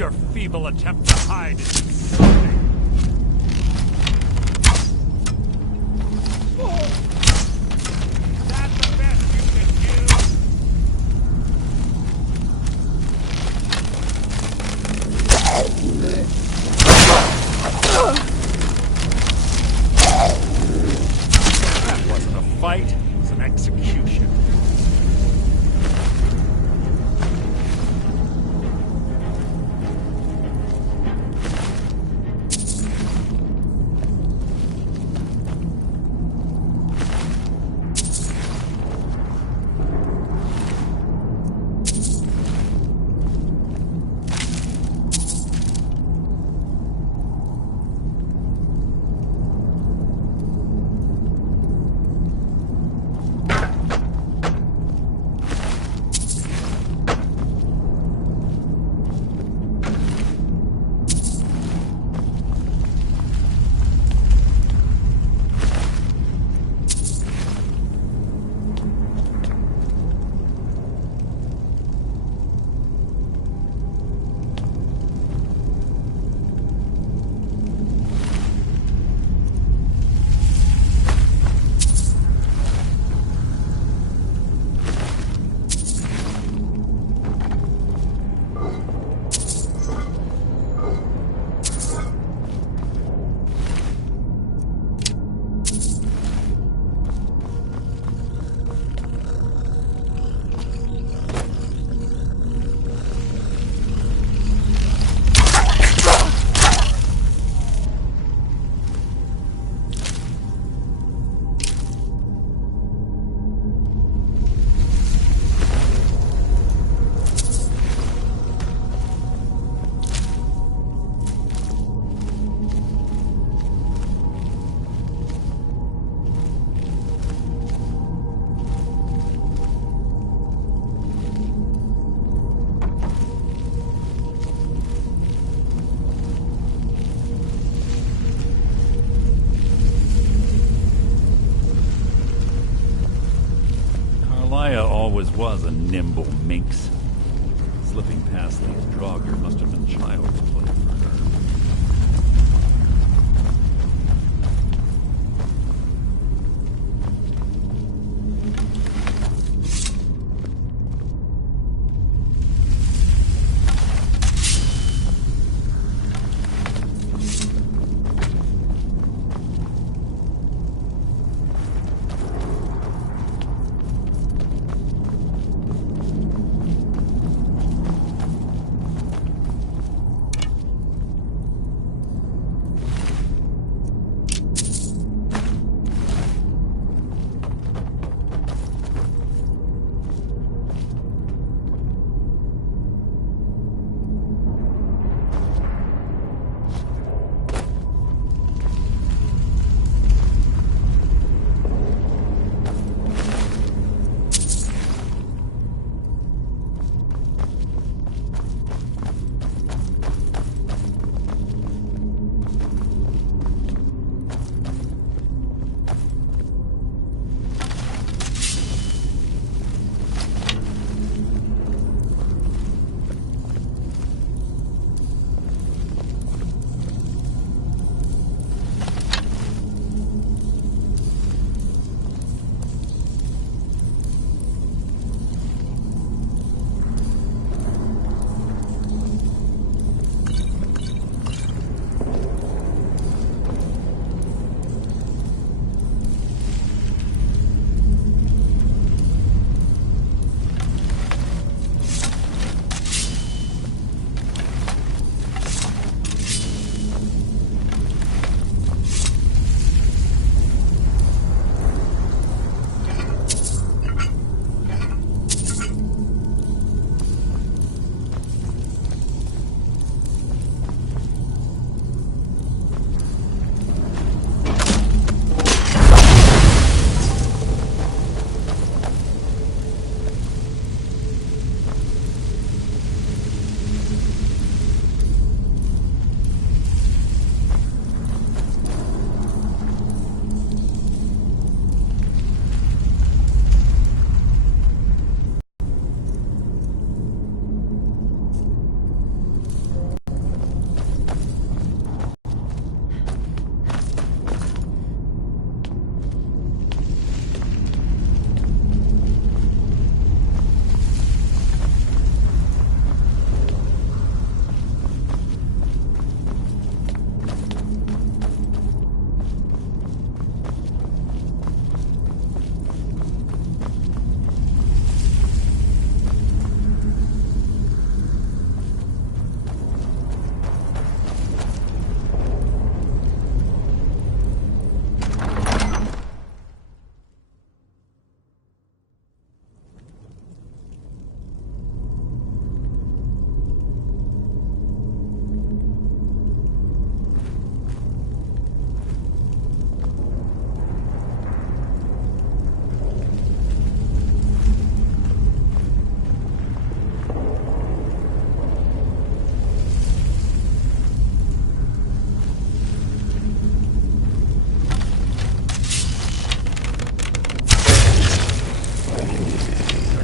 Your feeble attempt to hide is insulting. Is that the best you can do? That wasn't a fight, it was an execution. Karliah always was a nimble minx. Slipping past these Draugr must have been child's play for her.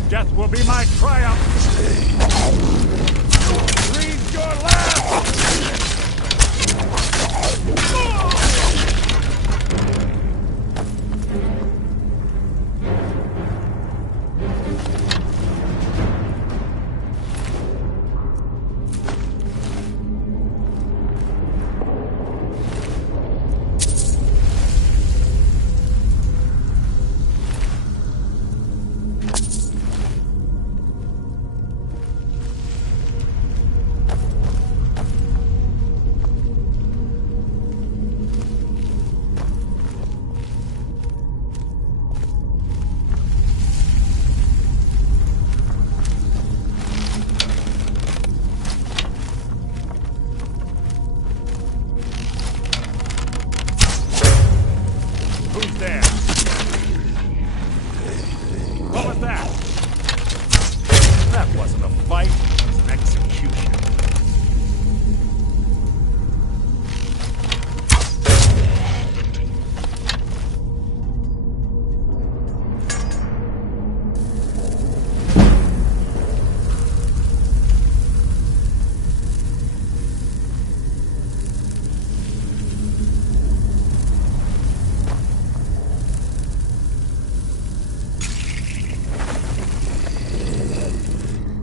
Death will be my triumph! Breathe your last!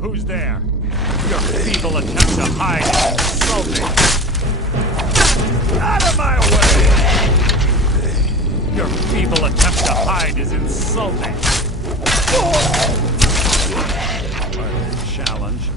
Who's there? Your feeble attempt to hide is insulting. Out of my way! Your feeble attempt to hide is insulting. Challenge.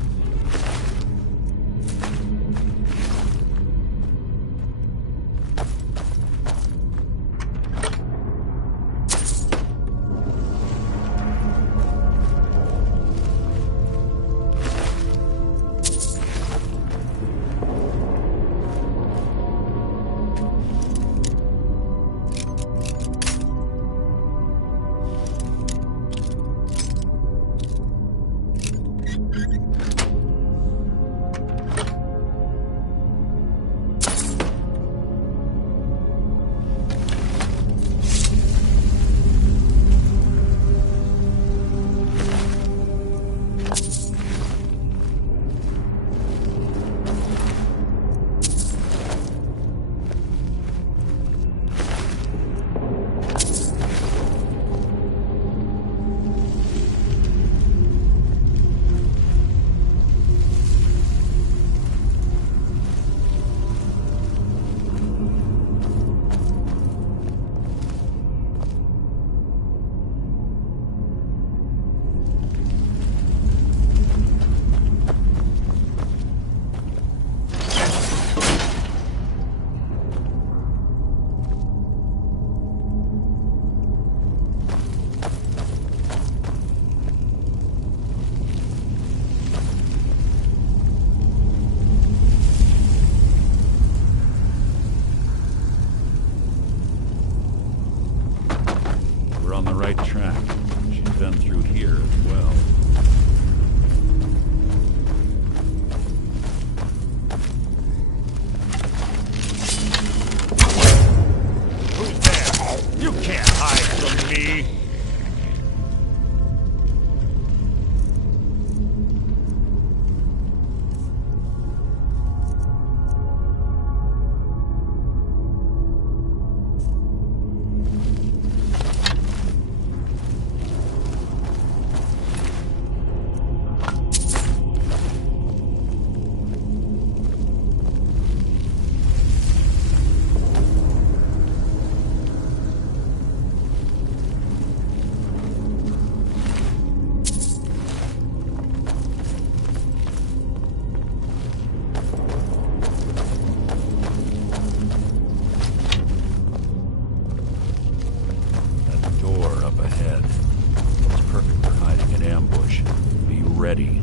Ready.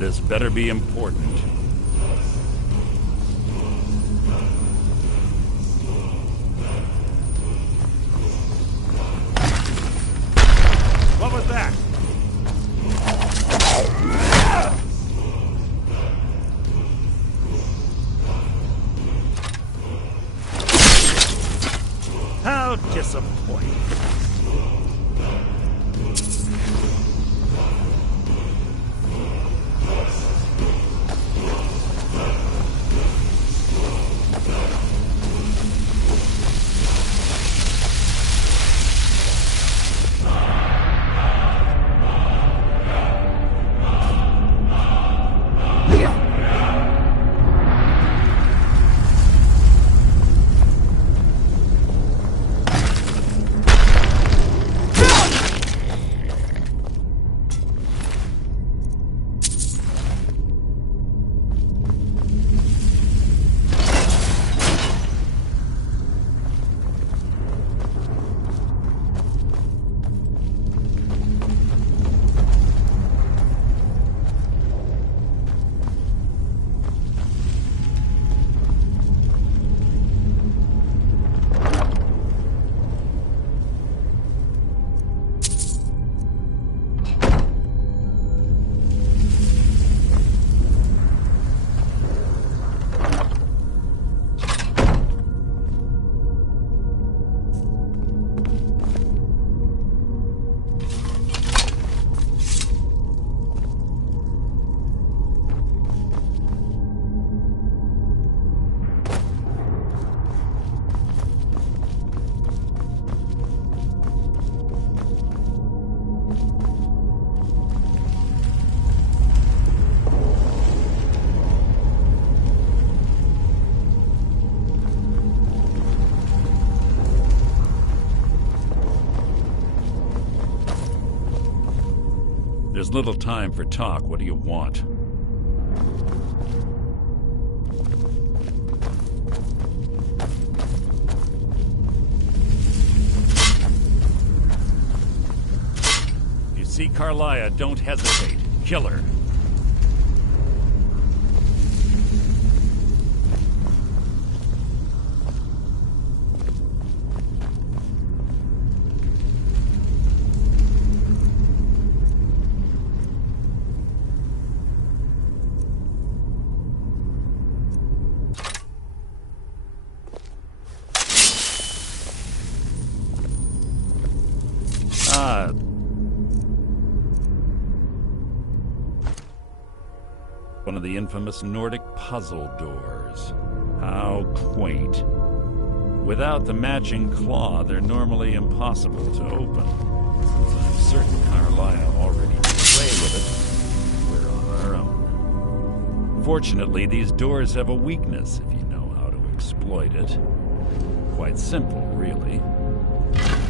This better be important. What was that? How disappointing. There's little time for talk. What do you want? If you see Karliah, don't hesitate. Kill her. One of the infamous Nordic puzzle doors. How quaint. Without the matching claw, they're normally impossible to open. Since I'm certain Karliah already did away with it, we're on our own. Fortunately, these doors have a weakness if you know how to exploit it. Quite simple, really.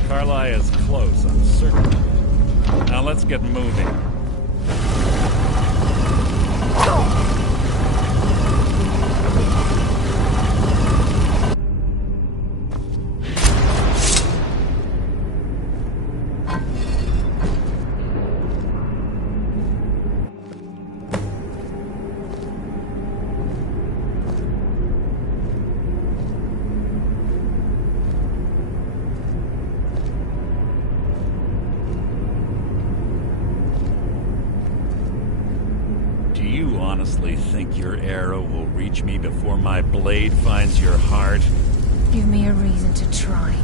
Karliah is close, I'm certain of it. Now let's get moving. Honestly think your arrow will reach me before my blade finds your heart? Give me a reason to try.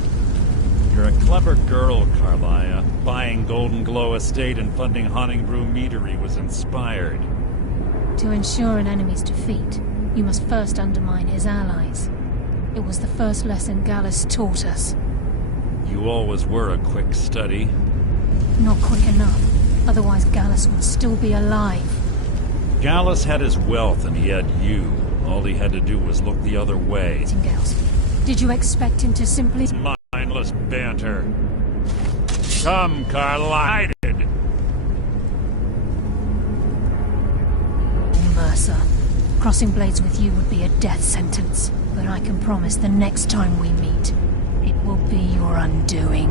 You're a clever girl, Karliah. Buying Golden Glow Estate and funding Haunting Brew Meadery was inspired. To ensure an enemy's defeat, you must first undermine his allies. It was the first lesson Gallus taught us. You always were a quick study. Not quick enough. Otherwise Gallus would still be alive. Gallus had his wealth and he had you. All he had to do was look the other way. Did you expect him to simply... Mindless banter. Come, Karliah. Mercer, crossing blades with you would be a death sentence. But I can promise the next time we meet, it will be your undoing.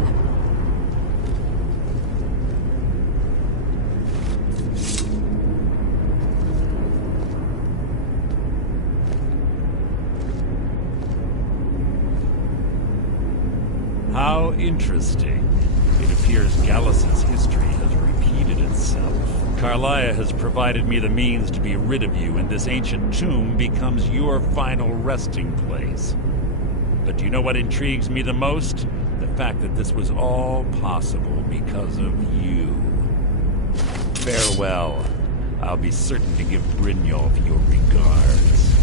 interesting. It appears Gallus's history has repeated itself. Karliah has provided me the means to be rid of you, and this ancient tomb becomes your final resting place. But do you know what intrigues me the most? The fact that this was all possible because of you. Farewell. I'll be certain to give Brynjolf your regards.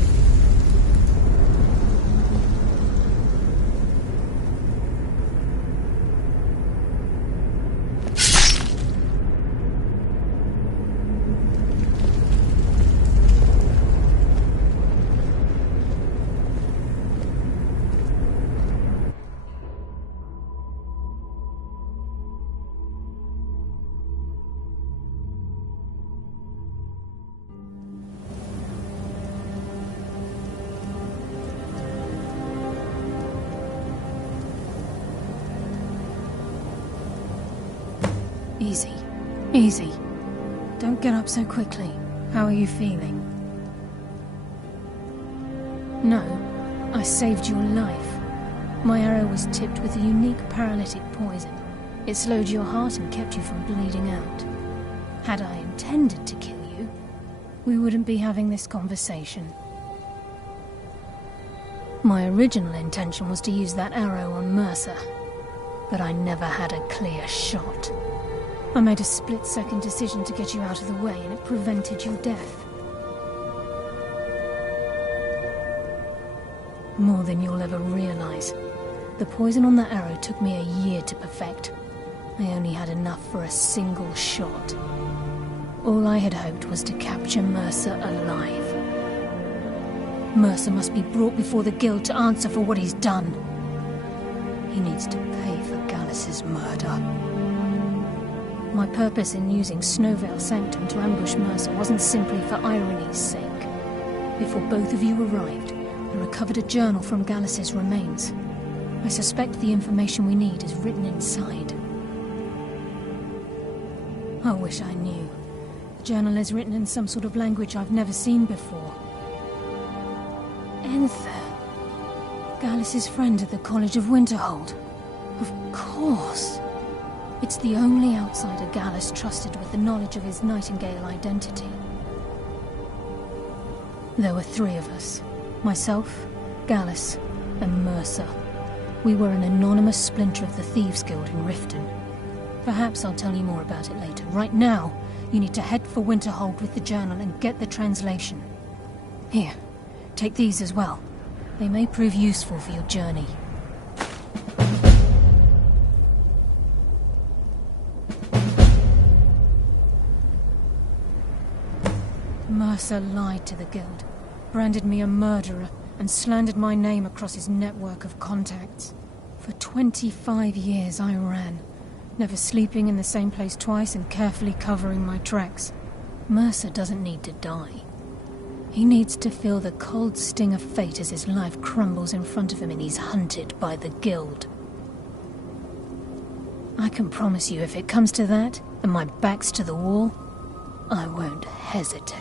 Easy. Easy. Don't get up so quickly. How are you feeling? No, I saved your life. My arrow was tipped with a unique paralytic poison. It slowed your heart and kept you from bleeding out. Had I intended to kill you, we wouldn't be having this conversation. My original intention was to use that arrow on Mercer, but I never had a clear shot. I made a split-second decision to get you out of the way, and it prevented your death. More than you'll ever realize. The poison on that arrow took me a year to perfect. I only had enough for a single shot. All I had hoped was to capture Mercer alive. Mercer must be brought before the Guild to answer for what he's done. He needs to pay for Gallus's murder. My purpose in using Snow Veil Sanctum to ambush Mercer wasn't simply for irony's sake. Before both of you arrived, I recovered a journal from Gallus's remains. I suspect the information we need is written inside. I wish I knew. The journal is written in some sort of language I've never seen before. Enther. Gallus's friend at the College of Winterhold. Of course. It's the only outsider Gallus trusted with the knowledge of his Nightingale identity. There were 3 of us. Myself, Gallus, and Mercer. We were an anonymous splinter of the Thieves' Guild in Riften. Perhaps I'll tell you more about it later. Right now, you need to head for Winterhold with the journal and get the translation. Here, take these as well. They may prove useful for your journey. Mercer lied to the Guild, branded me a murderer, and slandered my name across his network of contacts. For 25 years I ran, never sleeping in the same place twice and carefully covering my tracks. Mercer doesn't need to die. He needs to feel the cold sting of fate as his life crumbles in front of him and he's hunted by the Guild. I can promise you, if it comes to that, and my back's to the wall, I won't hesitate.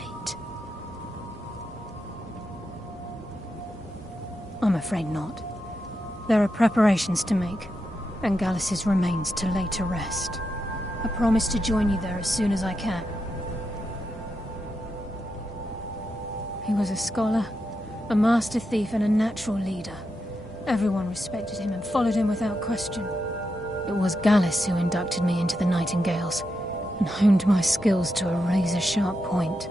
I'm afraid not. There are preparations to make, and Gallus's remains to lay to rest. I promise to join you there as soon as I can. He was a scholar, a master thief, and a natural leader. Everyone respected him and followed him without question. It was Gallus who inducted me into the Nightingales, and honed my skills to a razor-sharp point.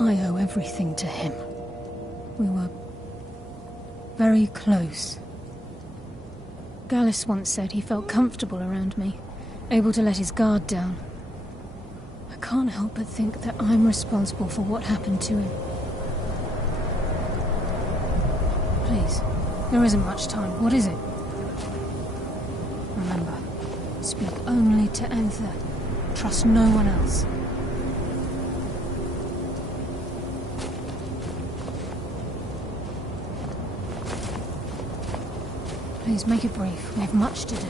I owe everything to him. We were very close. Gallus once said he felt comfortable around me, able to let his guard down. I can't help but think that I'm responsible for what happened to him. Please, there isn't much time. What is it? Remember, speak only to Enther. Trust no one else. Please make it brief. We have much to do.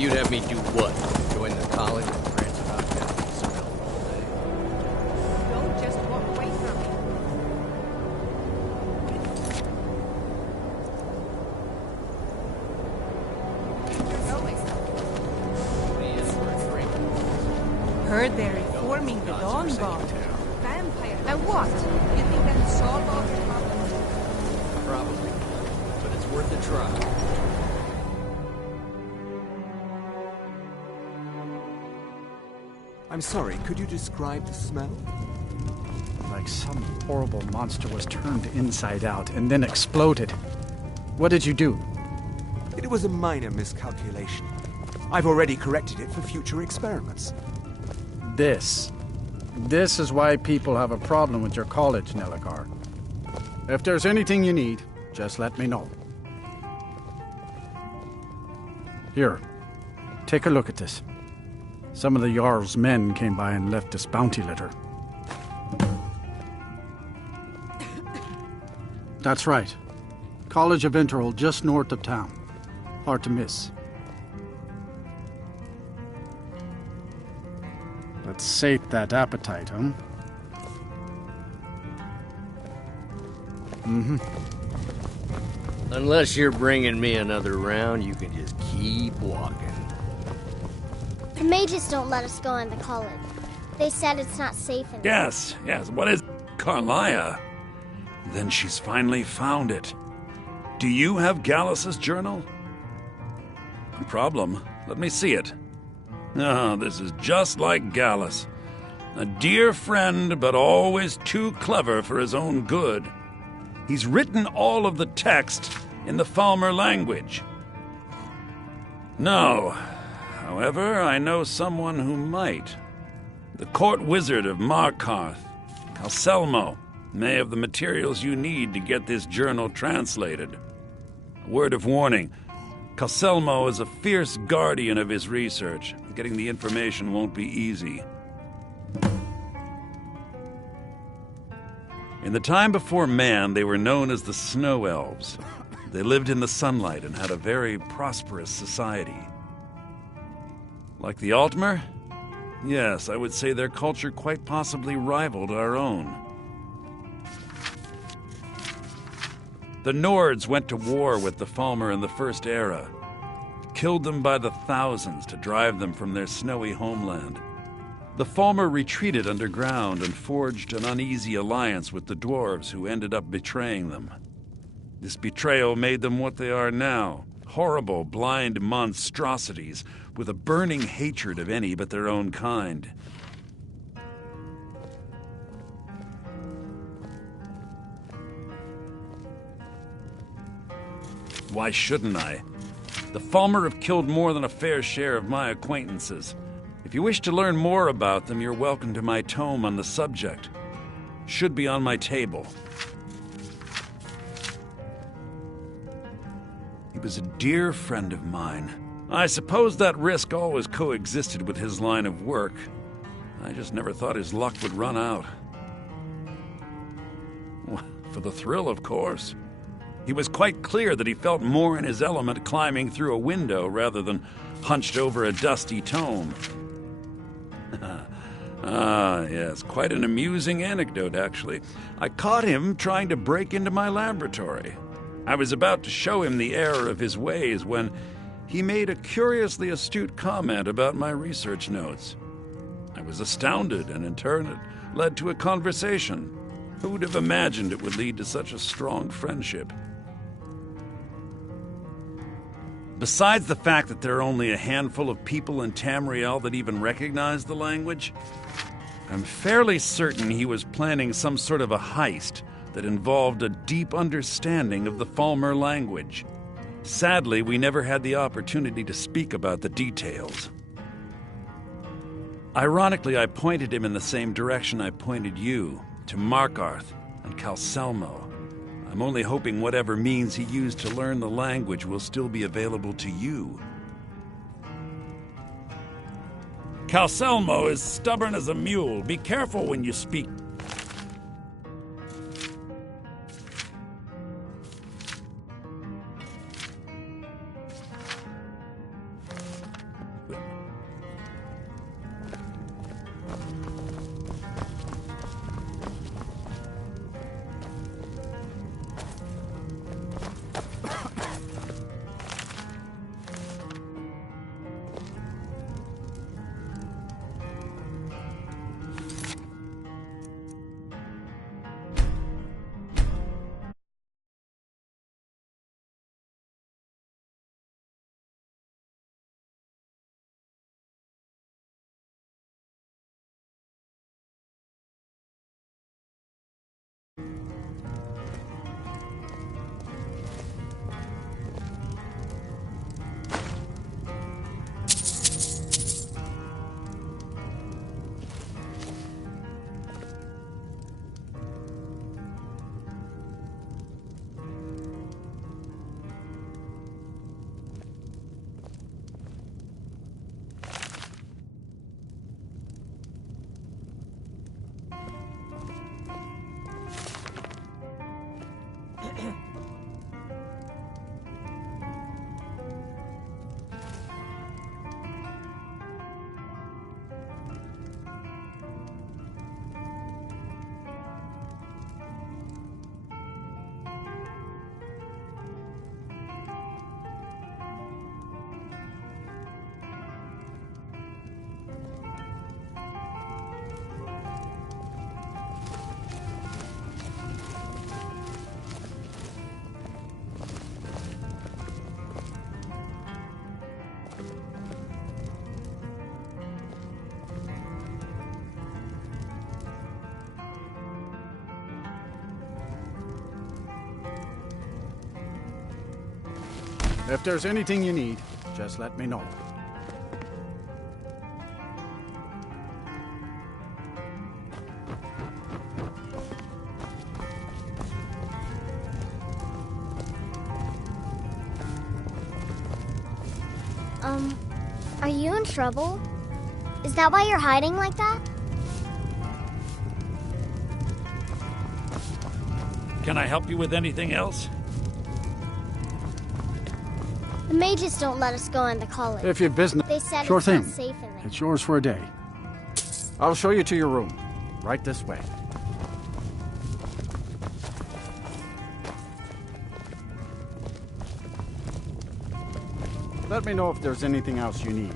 You'd have me do what? Join the college and prance about getting the smell all day? Don't just walk away from me. Heard they're reforming the Dawnstar. Vampire. And what? You think that'll solve all the problems? Probably. But it's worth a try. I'm sorry, could you describe the smell? Like some horrible monster was turned inside out and then exploded. What did you do? It was a minor miscalculation. I've already corrected it for future experiments. This is why people have a problem with your college, Nelligar. If there's anything you need, just let me know. Here, take a look at this. Some of the Jarl's men came by and left this bounty letter. That's right. College of Winterhold, just north of town. Hard to miss. Let's sate that appetite, huh? Mm-hmm. Unless you're bringing me another round, you can just keep walking. The mages don't let us go in the college. They said it's not safe in there. Yes. What is Karliah? Then she's finally found it. Do you have Gallus's journal? No problem. Let me see it. Oh, this is just like Gallus. A dear friend, but always too clever for his own good. He's written all of the text in the Falmer language. No. However, I know someone who might. The court wizard of Markarth, Calselmo, may have the materials you need to get this journal translated. A word of warning. Calselmo is a fierce guardian of his research. Getting the information won't be easy. In the time before man, they were known as the Snow Elves. They lived in the sunlight and had a very prosperous society. Like the Altmer? Yes, I would say their culture quite possibly rivaled our own. The Nords went to war with the Falmer in the First Era, killed them by the thousands to drive them from their snowy homeland. The Falmer retreated underground and forged an uneasy alliance with the dwarves who ended up betraying them. This betrayal made them what they are now, horrible, blind monstrosities with a burning hatred of any but their own kind. Why shouldn't I? The Falmer have killed more than a fair share of my acquaintances. If you wish to learn more about them, you're welcome to my tome on the subject. Should be on my table. He was a dear friend of mine. I suppose that risk always coexisted with his line of work. I just never thought his luck would run out. For the thrill, of course. He was quite clear that he felt more in his element climbing through a window rather than hunched over a dusty tome. Yes, quite an amusing anecdote, actually. I caught him trying to break into my laboratory. I was about to show him the error of his ways when he made a curiously astute comment about my research notes. I was astounded, and in turn it led to a conversation. Who would have imagined it would lead to such a strong friendship? Besides the fact that there are only a handful of people in Tamriel that even recognize the language, I'm fairly certain he was planning some sort of a heist that involved a deep understanding of the Falmer language. Sadly, we never had the opportunity to speak about the details. Ironically, I pointed him in the same direction I pointed you, to Markarth and Calselmo. I'm only hoping whatever means he used to learn the language will still be available to you. Calselmo is stubborn as a mule. Be careful when you speak. If there's anything you need, just let me know. Are you in trouble? Is that why you're hiding like that? Can I help you with anything else? The mages don't let us go in the college. If you've business, They said sure it's thing. not safe in there. It's yours for a day. I'll show you to your room. Right this way. Let me know if there's anything else you need.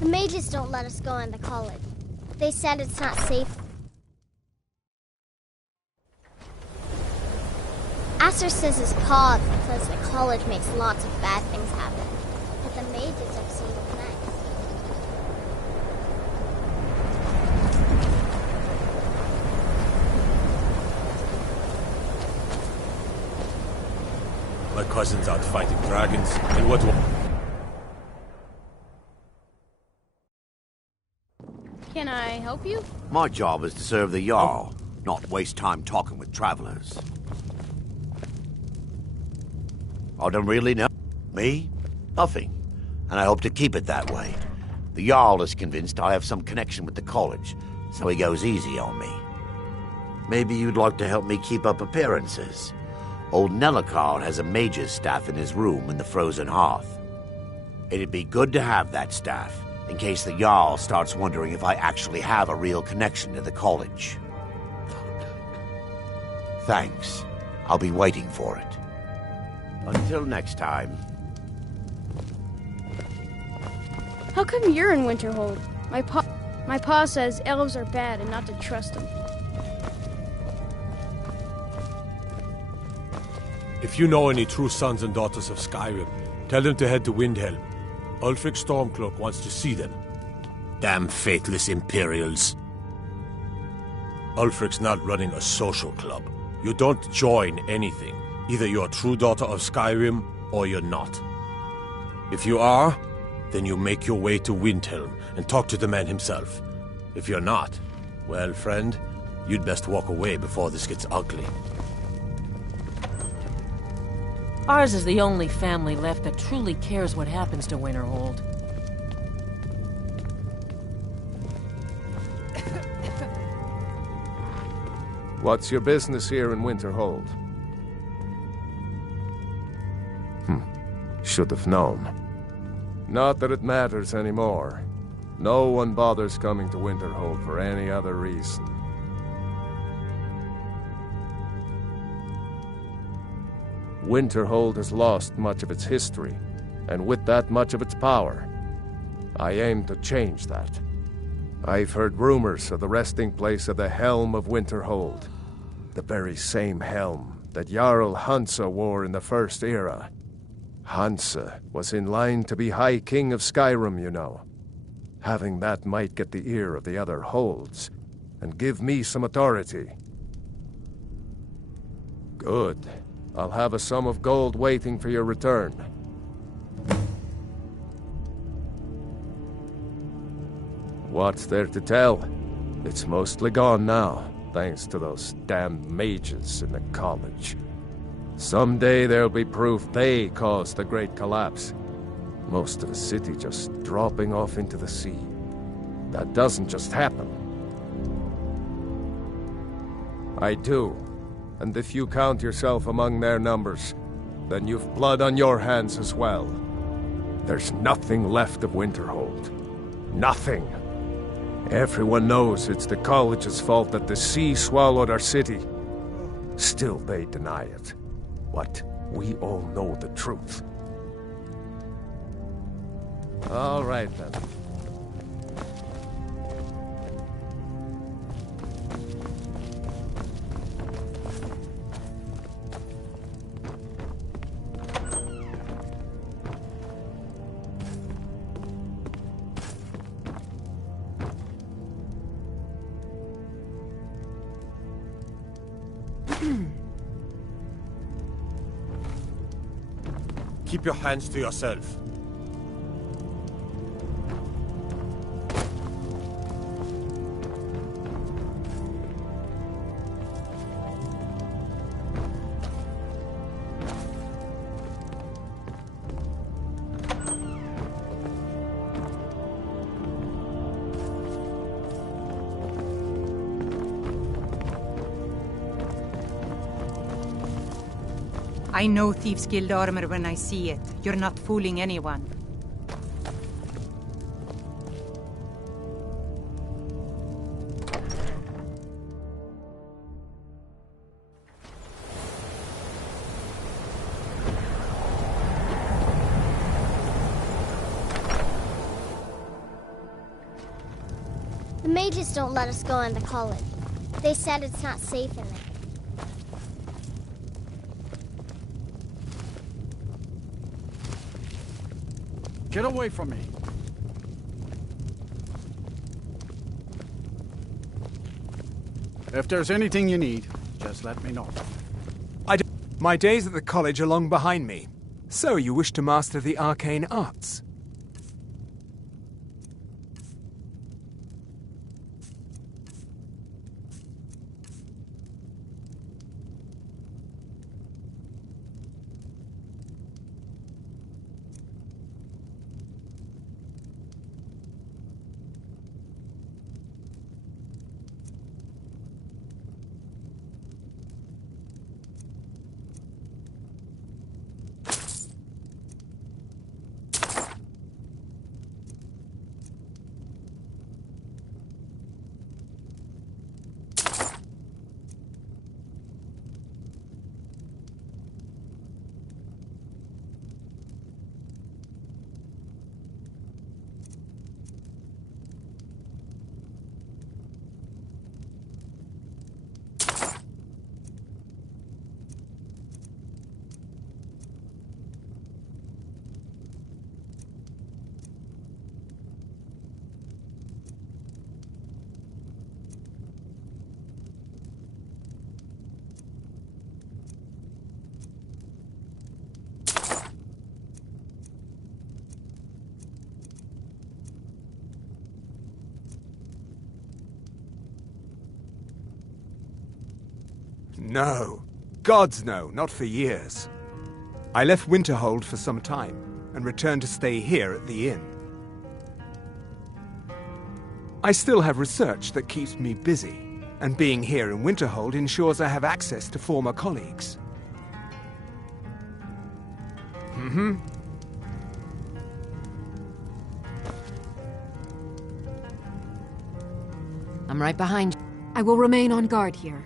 The mages don't let us go in the college. They said it's not safe. Aster says his pa says the college makes lots of bad things happen. But the mages have seen it nice. My cousin's out fighting dragons, and what... Can I help you? My job is to serve the Jarl, not waste time talking with travelers. I don't really know. Me? Nothing. And I hope to keep it that way. The Jarl is convinced I have some connection with the college, so he goes easy on me. Maybe you'd like to help me keep up appearances. Old Nellikard has a mage's staff in his room in the frozen hearth. It'd be good to have that staff, in case the Jarl starts wondering if I actually have a real connection to the college. Thanks. I'll be waiting for it. Until next time. How come you're in Winterhold? My pa says elves are bad and not to trust them. If you know any true sons and daughters of Skyrim, tell them to head to Windhelm. Ulfric Stormcloak wants to see them. Damn faithless Imperials. Ulfric's not running a social club. You don't join anything. Either you're a true daughter of Skyrim, or you're not. If you are, then you make your way to Windhelm and talk to the man himself. If you're not, well, friend, you'd best walk away before this gets ugly. Ours is the only family left that truly cares what happens to Winterhold. What's your business here in Winterhold? Should have known. Not that it matters anymore. No one bothers coming to Winterhold for any other reason. Winterhold has lost much of its history, and with that much of its power. I aim to change that. I've heard rumors of the resting place of the Helm of Winterhold. The very same helm that Jarl Hansa wore in the First Era. Hansa was in line to be High King of Skyrim, you know. Having that might get the ear of the other holds, and give me some authority. Good. I'll have a sum of gold waiting for your return. What's there to tell? It's mostly gone now, thanks to those damned mages in the college. Someday there'll be proof they caused the Great Collapse. Most of the city just dropping off into the sea. That doesn't just happen. I do. And if you count yourself among their numbers, then you've blood on your hands as well. There's nothing left of Winterhold. Nothing. Everyone knows it's the college's fault that the sea swallowed our city. Still they deny it. But we all know the truth. All right, then. Keep your hands to yourself. I know Thieves Guild armor when I see it. You're not fooling anyone. The mages don't let us go into college. They said it's not safe in there. Get away from me. If there's anything you need, just let me know. My days at the college are long behind me. So you wish to master the arcane arts? No. Gods no, not for years. I left Winterhold for some time, and returned to stay here at the inn. I still have research that keeps me busy, and being here in Winterhold ensures I have access to former colleagues. I'm right behind you. I will remain on guard here.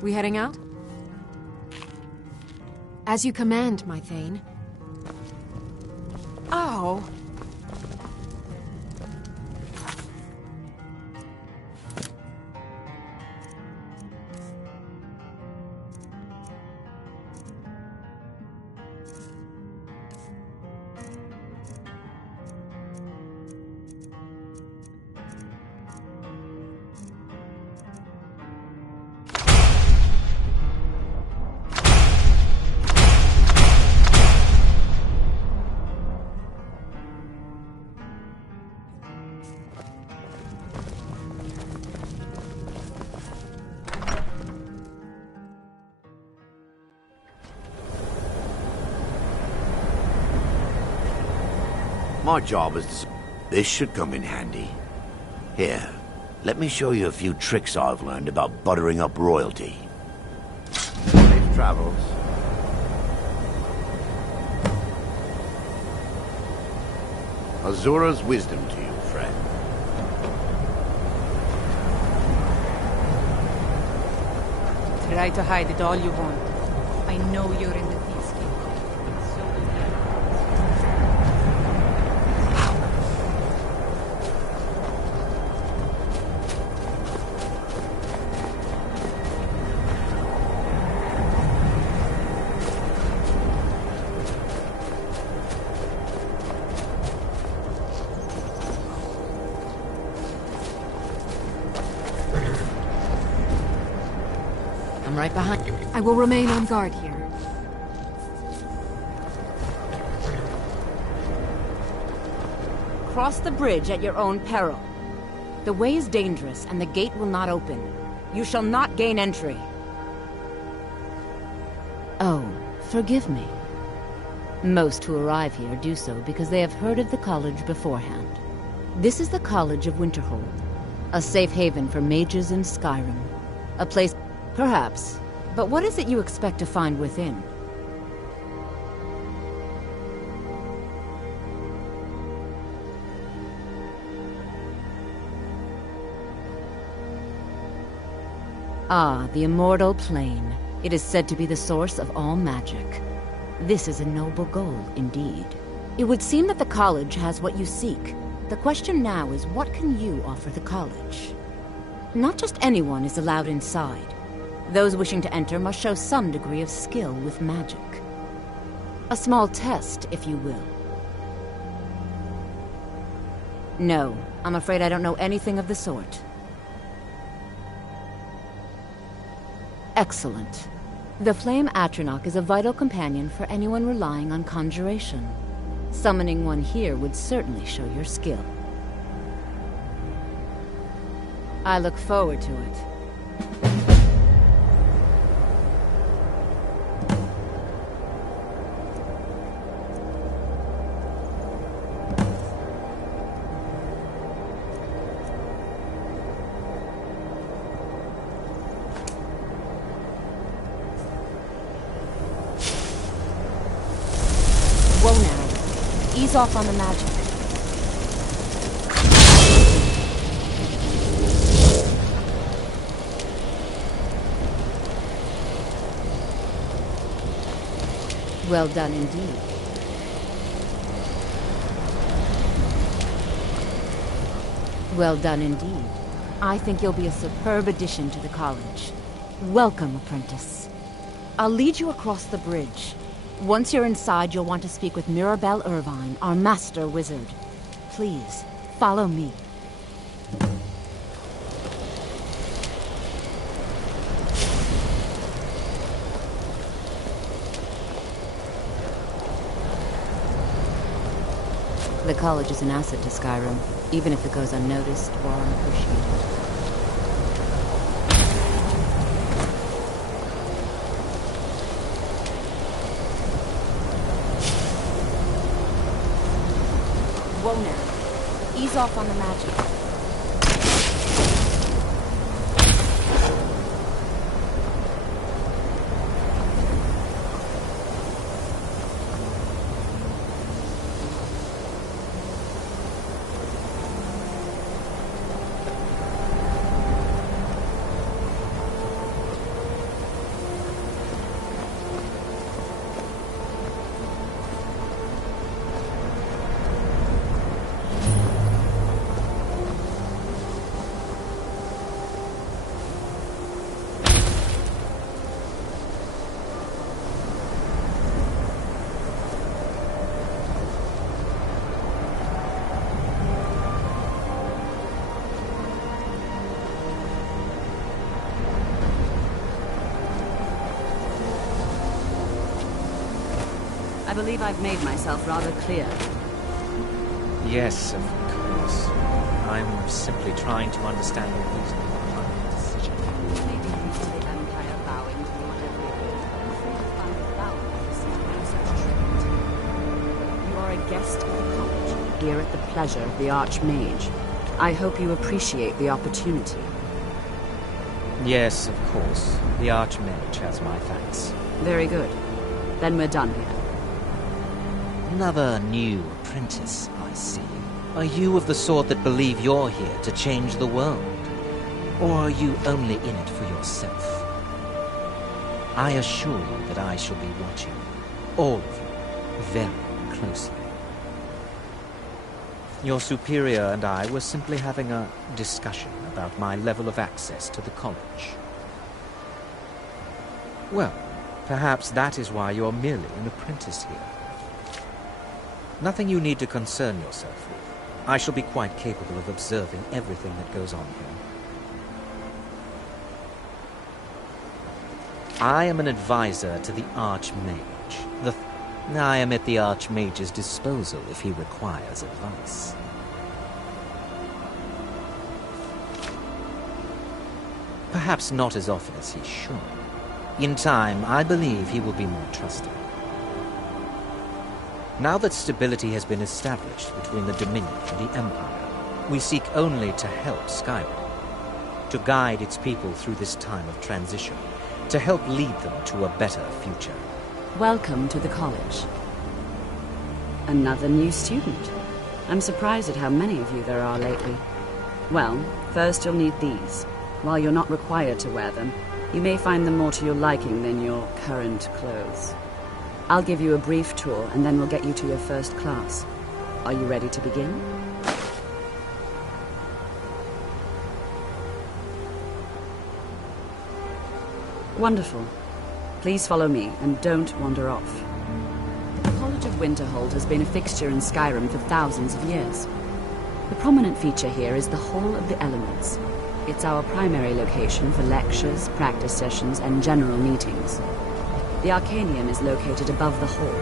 We heading out? As you command, my Thane. Oh! My job is... This should come in handy. Here, let me show you a few tricks I've learned about buttering up royalty. Safe travels. Azura's wisdom to you, friend. Try to hide it all you want. I know you're in the peacekeeping. I'm right behind you. I will remain on guard here. Cross the bridge at your own peril. The way is dangerous, and the gate will not open. You shall not gain entry. Oh, forgive me. Most who arrive here do so because they have heard of the college beforehand. This is the College of Winterhold, a safe haven for mages in Skyrim. A place, perhaps, but what is it you expect to find within? Ah, the immortal plane. It is said to be the source of all magic. This is a noble goal, indeed. It would seem that the college has what you seek. The question now is, what can you offer the college? Not just anyone is allowed inside. Those wishing to enter must show some degree of skill with magic. A small test, if you will. No, I'm afraid I don't know anything of the sort. Excellent. The Flame Atronach is a vital companion for anyone relying on conjuration. Summoning one here would certainly show your skill. I look forward to it. Whoa now. Ease off on the magic. Well done indeed. Well done indeed. I think you'll be a superb addition to the college. Welcome, apprentice. I'll lead you across the bridge. Once you're inside, you'll want to speak with Mirabelle Irvine, our master wizard. Please, follow me. The college is an asset to Skyrim, even if it goes unnoticed or unappreciated. Whoa now. Ease off on the magic. I believe I've made myself rather clear. Yes, of course. I'm simply trying to understand the reason behind the decision. Maybe you see the Empire bowing to whatever it is, but I'm afraid to find the balance of the city in such treatment. You are a guest of the college, here at the pleasure of the Archmage. I hope you appreciate the opportunity. Yes, of course. The Archmage has my thanks. Very good. Then we're done here. Another new apprentice, I see. Are you of the sort that believe you're here to change the world? Or are you only in it for yourself? I assure you that I shall be watching all of you very closely. Your superior and I were simply having a discussion about my level of access to the college. Well, perhaps that is why you're merely an apprentice here. Nothing you need to concern yourself with. I shall be quite capable of observing everything that goes on here. I am an advisor to the Archmage. I am at the Archmage's disposal if he requires advice. Perhaps not as often as he should. In time, I believe he will be more trusted. Now that stability has been established between the Dominion and the Empire, we seek only to help Skyrim, to guide its people through this time of transition, to help lead them to a better future. Welcome to the college. Another new student. I'm surprised at how many of you there are lately. Well, first you'll need these. While you're not required to wear them, you may find them more to your liking than your current clothes. I'll give you a brief tour, and then we'll get you to your first class. Are you ready to begin? Wonderful. Please follow me, and don't wander off. The College of Winterhold has been a fixture in Skyrim for thousands of years. The prominent feature here is the Hall of the Elements. It's our primary location for lectures, practice sessions, and general meetings. The Arcanium is located above the hall,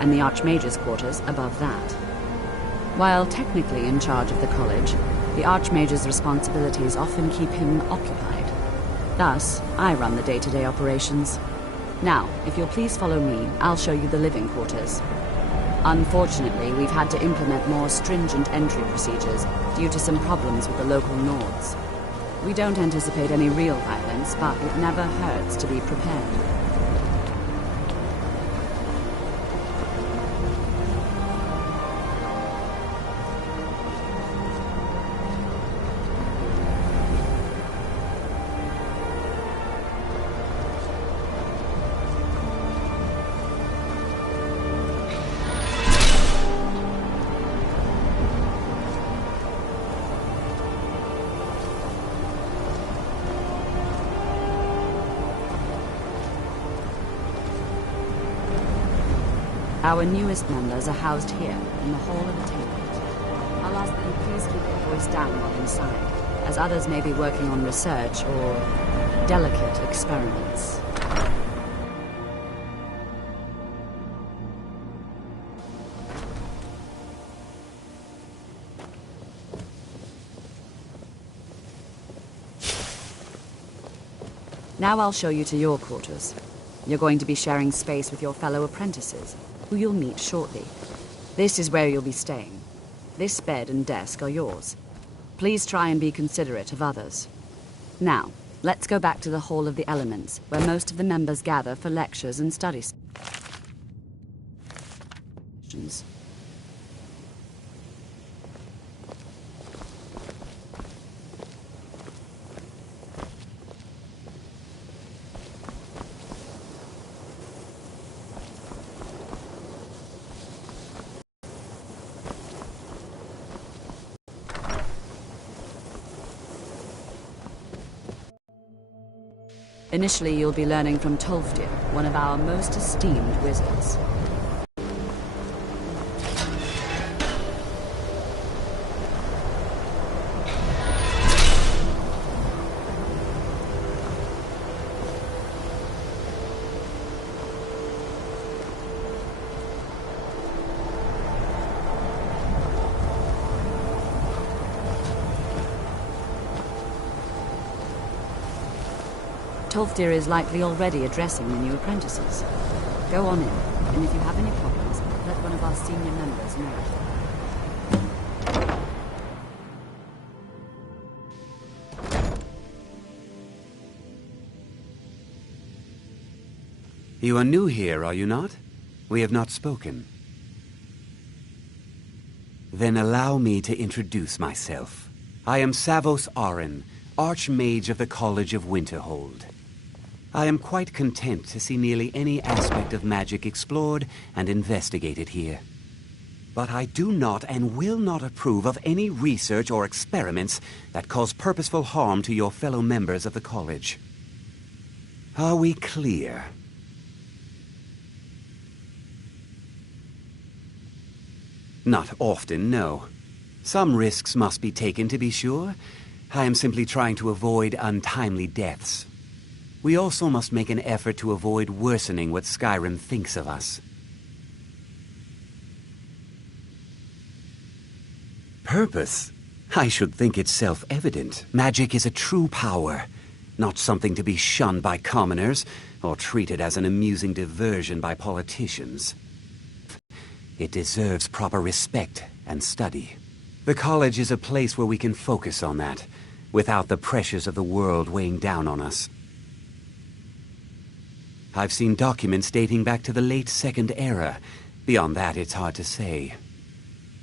and the Archmage's quarters above that. While technically in charge of the college, the Archmage's responsibilities often keep him occupied. Thus, I run the day-to-day operations. Now, if you'll please follow me, I'll show you the living quarters. Unfortunately, we've had to implement more stringent entry procedures due to some problems with the local Nords. We don't anticipate any real violence, but it never hurts to be prepared. Our newest members are housed here, in the Hall of Attainment. I'll ask that you please keep your voice down while inside, as others may be working on research or delicate experiments. Now I'll show you to your quarters. You're going to be sharing space with your fellow apprentices, who you'll meet shortly. This is where you'll be staying. This bed and desk are yours. Please try and be considerate of others. Now, let's go back to the Hall of the Elements, where most of the members gather for lectures and study sessions. Initially, you'll be learning from Tolfdir, one of our most esteemed wizards. Tolfdir is likely already addressing the new apprentices. Go on in, and if you have any problems, let one of our senior members know. You are new here, are you not? We have not spoken. Then allow me to introduce myself. I am Savos Arin, Archmage of the College of Winterhold. I am quite content to see nearly any aspect of magic explored and investigated here. But I do not and will not approve of any research or experiments that cause purposeful harm to your fellow members of the college. Are we clear? Not often, no. Some risks must be taken, to be sure. I am simply trying to avoid untimely deaths. We also must make an effort to avoid worsening what Skyrim thinks of us. Purpose? I should think it's self-evident. Magic is a true power, not something to be shunned by commoners or treated as an amusing diversion by politicians. It deserves proper respect and study. The college is a place where we can focus on that, without the pressures of the world weighing down on us. I've seen documents dating back to the late Second Era. Beyond that, it's hard to say.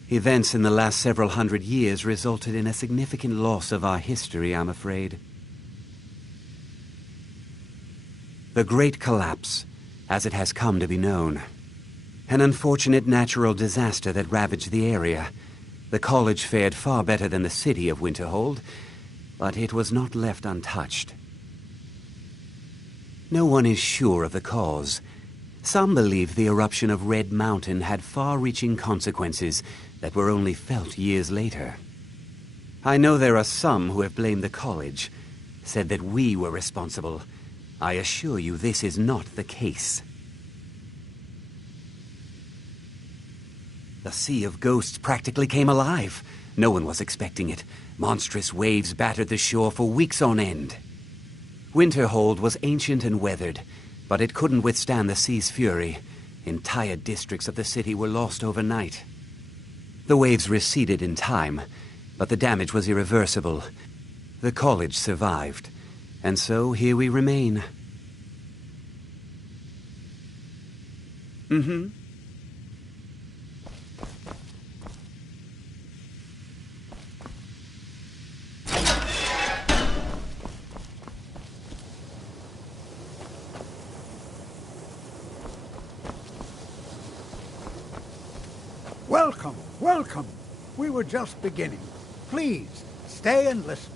Events in the last several hundred years resulted in a significant loss of our history, I'm afraid. The Great Collapse, as it has come to be known. An unfortunate natural disaster that ravaged the area. The college fared far better than the city of Winterhold, but it was not left untouched. No one is sure of the cause. Some believe the eruption of Red Mountain had far-reaching consequences that were only felt years later. I know there are some who have blamed the college, said that we were responsible. I assure you this is not the case. The Sea of Ghosts practically came alive. No one was expecting it. Monstrous waves battered the shore for weeks on end. Winterhold was ancient and weathered, but it couldn't withstand the sea's fury. Entire districts of the city were lost overnight. The waves receded in time, but the damage was irreversible. The college survived, and so here we remain. Mm-hmm. Welcome, welcome. We were just beginning. Please, stay and listen.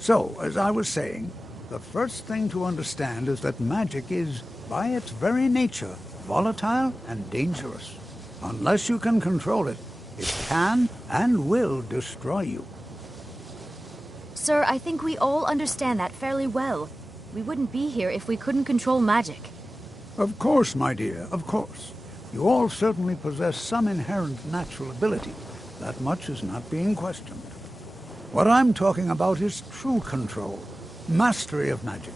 So, as I was saying, the first thing to understand is that magic is, by its very nature, volatile and dangerous. Unless you can control it, it can and will destroy you. Sir, I think we all understand that fairly well. We wouldn't be here if we couldn't control magic. Of course, my dear, of course. You all certainly possess some inherent natural ability. That much is not being questioned. What I'm talking about is true control, mastery of magic.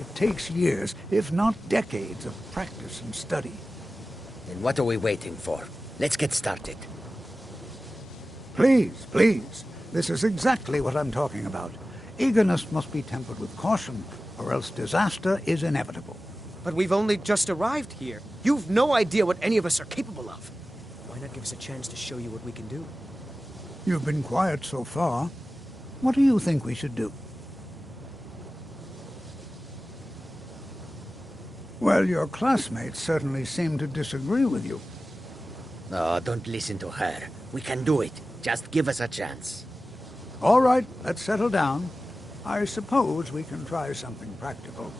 It takes years, if not decades, of practice and study. Then what are we waiting for? Let's get started. Please, please. This is exactly what I'm talking about. Eagerness must be tempered with caution, or else disaster is inevitable. But we've only just arrived here. You've no idea what any of us are capable of. Why not give us a chance to show you what we can do? You've been quiet so far. What do you think we should do? Well, your classmates certainly seem to disagree with you. Oh, don't listen to her. We can do it. Just give us a chance. All right, let's settle down. I suppose we can try something practical.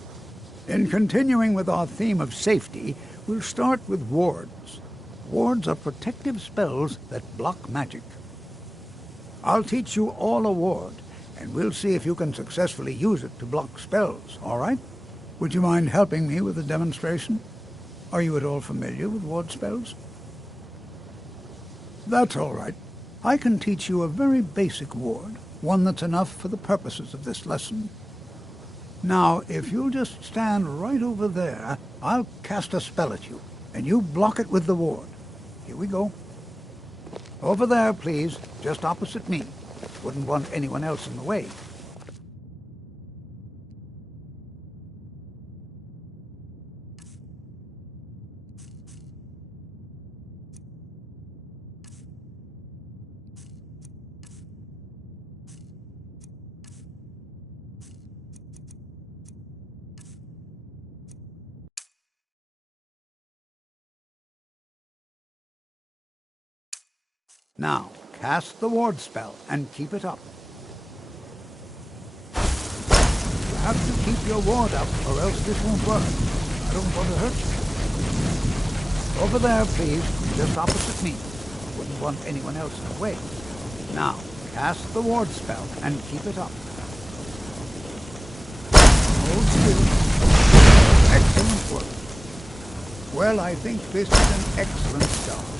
In continuing with our theme of safety, we'll start with wards. Wards are protective spells that block magic. I'll teach you all a ward, and we'll see if you can successfully use it to block spells, all right? Would you mind helping me with the demonstration? Are you at all familiar with ward spells? That's all right. I can teach you a very basic ward, one that's enough for the purposes of this lesson. Now, if you'll just stand right over there, I'll cast a spell at you, and you block it with the ward. Here we go. Over there, please, just opposite me. Wouldn't want anyone else in the way. Now, cast the ward spell and keep it up. You have to keep your ward up, or else this won't work. I don't want to hurt you. Over there, please, just opposite me. Wouldn't want anyone else in the way. Now, cast the ward spell and keep it up. Hold still. Excellent work. Well, I think this is an excellent start.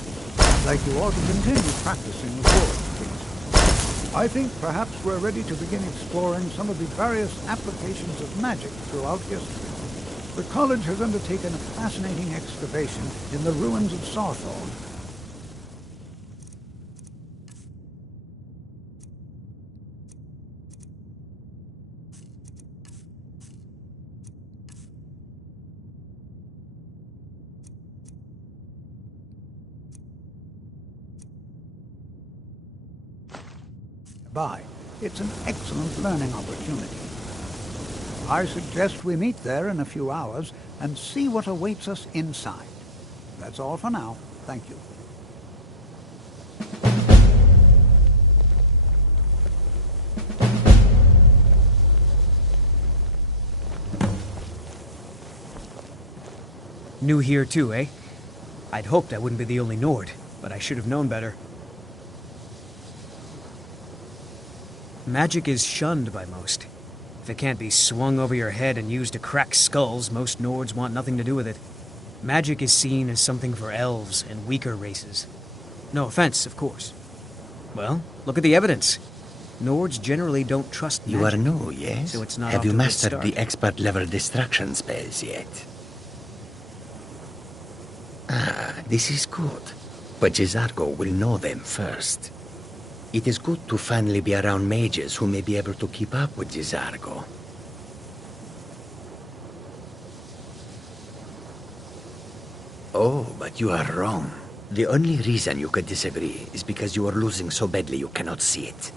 I'd like you all to continue practicing with wards, please. I think perhaps we're ready to begin exploring some of the various applications of magic throughout history. The college has undertaken a fascinating excavation in the ruins of Sawthorn. It's an excellent learning opportunity. I suggest we meet there in a few hours and see what awaits us inside. That's all for now. Thank you. New here too, eh? I'd hoped I wouldn't be the only Nord, but I should have known better. Magic is shunned by most. If it can't be swung over your head and used to crack skulls, most Nords want nothing to do with it. Magic is seen as something for elves and weaker races. No offense, of course. Well, look at the evidence. Nords generally don't trust magic. You are new, yes? So it's not Have you off to a good mastered start. the expert-level destruction spells yet? Ah, this is good. But Jizargo will know them first. It is good to finally be around mages who may be able to keep up with Jizargo. Oh, but you are wrong. The only reason you could disagree is because you are losing so badly you cannot see it.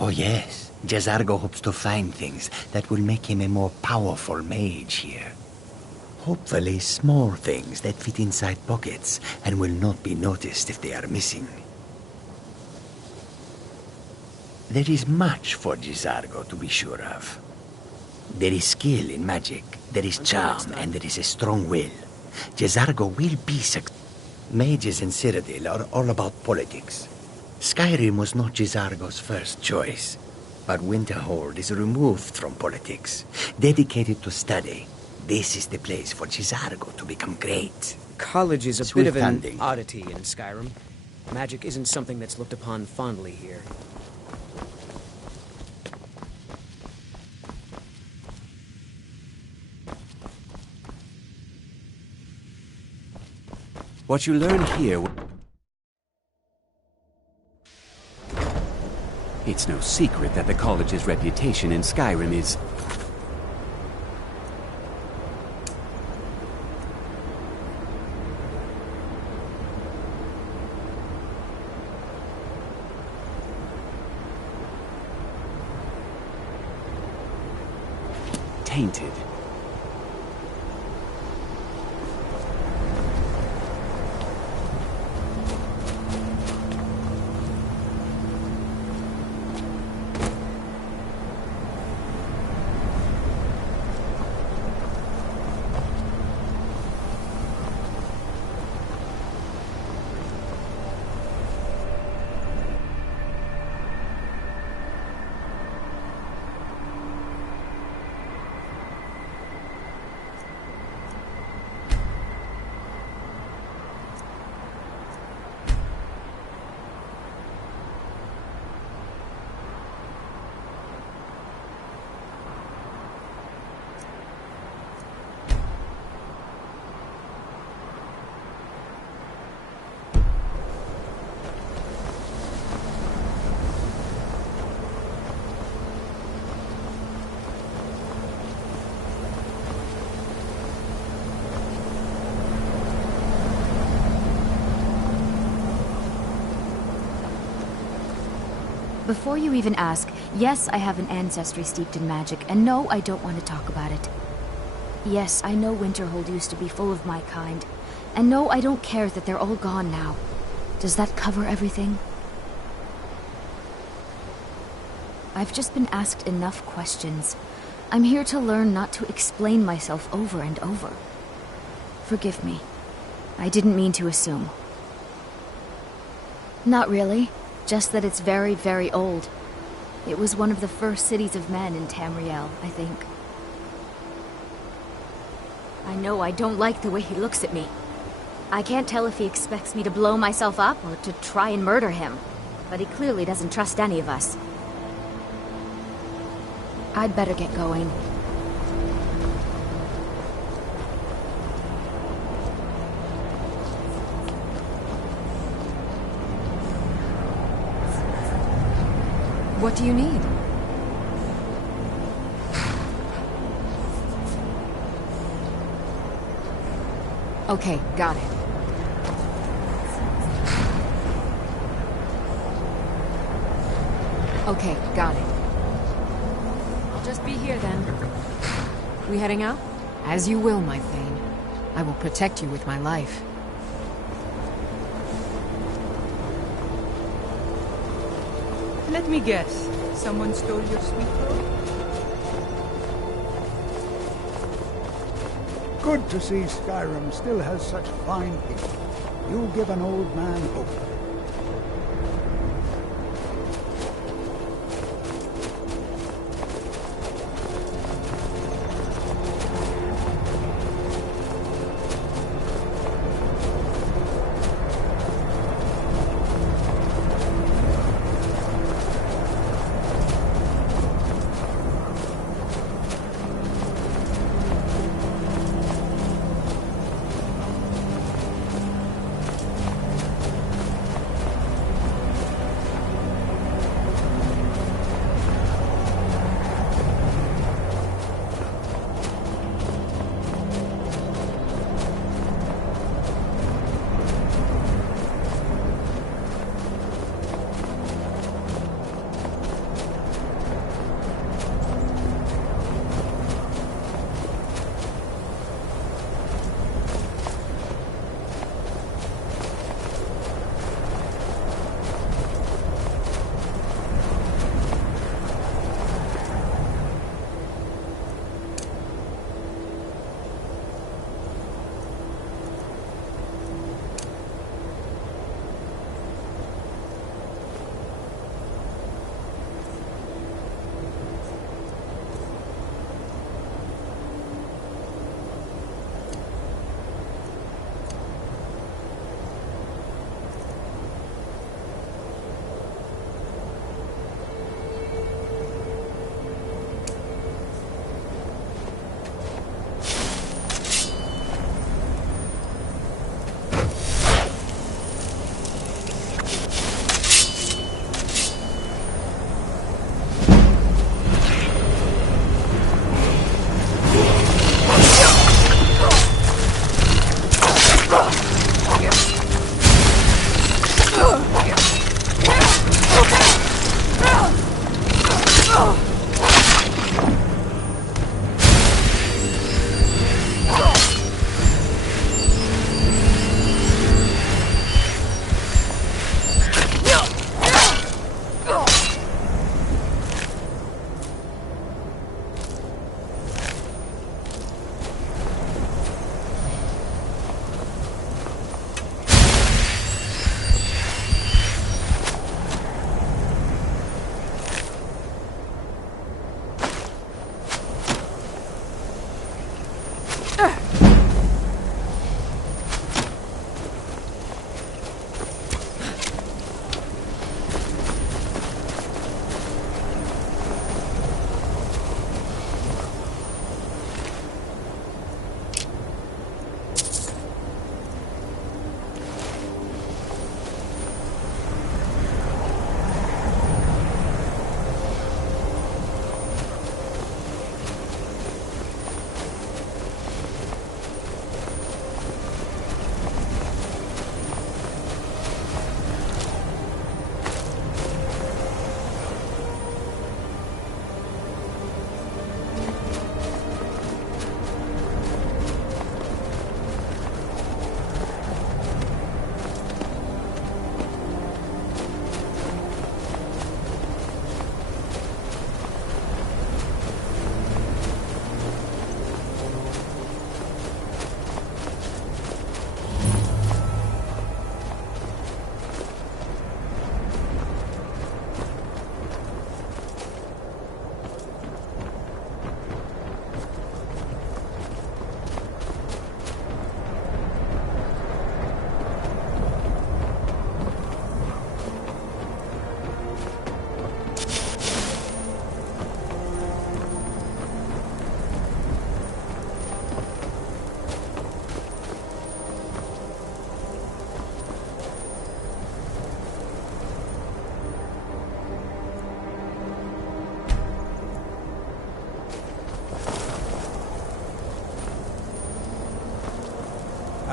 Oh yes, Jizargo hopes to find things that will make him a more powerful mage here. Hopefully small things that fit inside pockets and will not be noticed if they are missing. There is much for Jizargo to be sure of. There is skill in magic, there is charm, and there is a strong will. Jizargo will be successful. Mages in Cyrodiil are all about politics. Skyrim was not Jizargo's first choice, but Winterhold is removed from politics, dedicated to study. This is the place for Jizargo to become great. College is a Swift bit of an handing. oddity in Skyrim. Magic isn't something that's looked upon fondly here. What you learn here... It's no secret that the college's reputation in Skyrim is... tainted. Before you even ask, yes, I have an ancestry steeped in magic, and no, I don't want to talk about it. Yes, I know Winterhold used to be full of my kind. And no, I don't care that they're all gone now. Does that cover everything? I've just been asked enough questions. I'm here to learn not to explain myself over and over. Forgive me. I didn't mean to assume. Not really. Just that it's very, very old. It was one of the first cities of men in Tamriel, I think. I know I don't like the way he looks at me. I can't tell if he expects me to blow myself up or to try and murder him. But he clearly doesn't trust any of us. I'd better get going. What do you need? Okay, got it. Okay, got it. I'll just be here then. We heading out? As you will, my Thane. I will protect you with my life. Let me guess. Someone stole your sweet robe? Good to see Skyrim still has such fine people. You give an old man hope.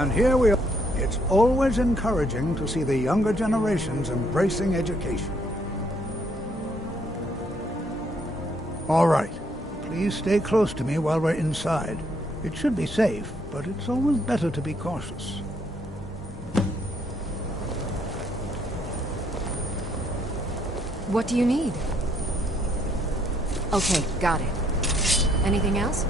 And here we are. It's always encouraging to see the younger generations embracing education. All right. Please stay close to me while we're inside. It should be safe, but it's always better to be cautious. What do you need? Okay, got it. Anything else?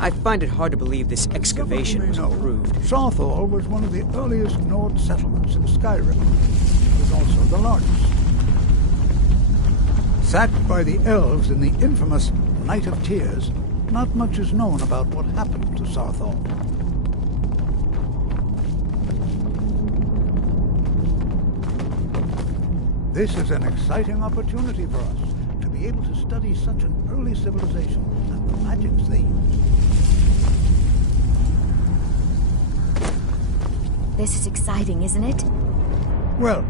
I find it hard to believe this excavation was approved. Sawthall was one of the earliest Nord settlements in Skyrim. It was also the largest. Sacked by the elves in the infamous Night of Tears, not much is known about what happened to Sawthall. This is an exciting opportunity for us to be able to study such an early civilization and the magics they use. This is exciting, isn't it? Well,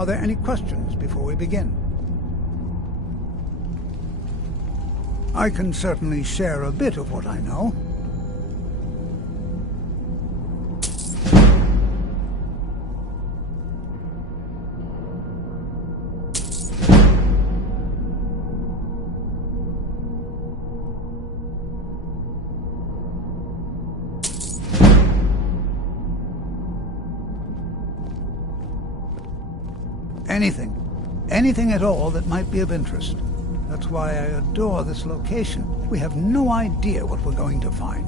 are there any questions before we begin? I can certainly share a bit of what I know. Anything at all that might be of interest. That's why I adore this location. We have no idea what we're going to find.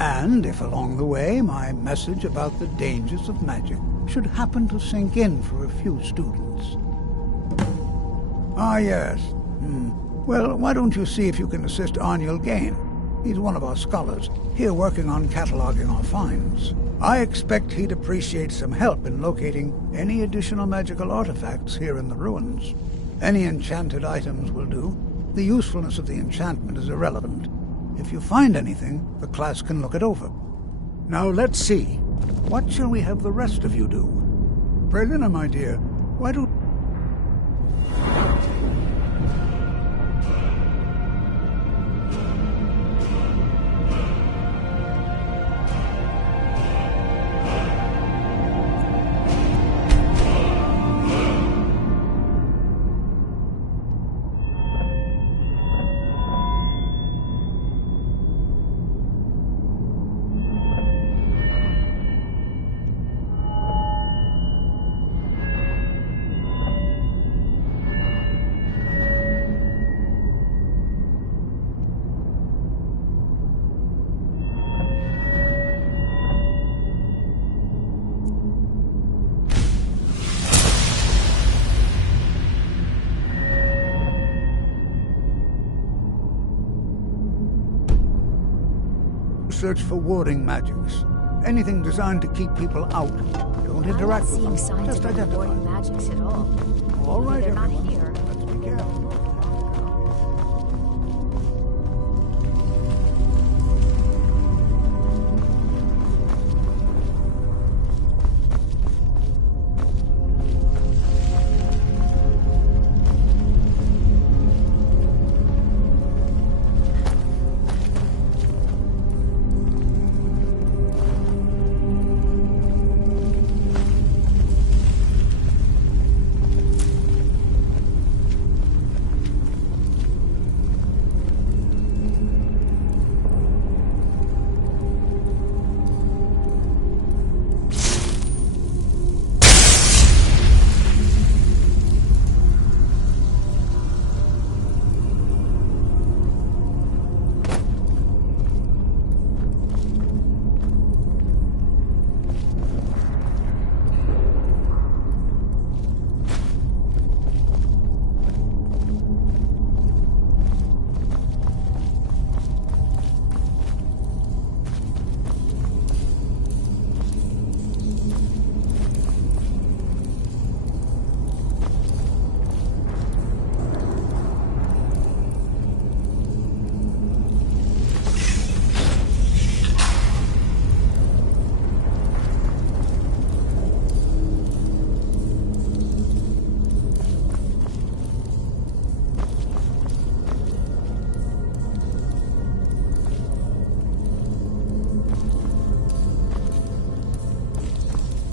And if along the way my message about the dangers of magic should happen to sink in for a few students. Ah, yes. Well, why don't you see if you can assist Arniel Gain? He's one of our scholars, here working on cataloging our finds. I expect he'd appreciate some help in locating any additional magical artifacts here in the ruins. Any enchanted items will do. The usefulness of the enchantment is irrelevant. If you find anything, the class can look it over. Now let's see. What shall we have the rest of you do? Brelina, my dear, why don't... Search for warding magics. Anything designed to keep people out. Don't interact with them. Signs Just of identify. warding magics at all. All right, They're not everyone. here. Let's be careful.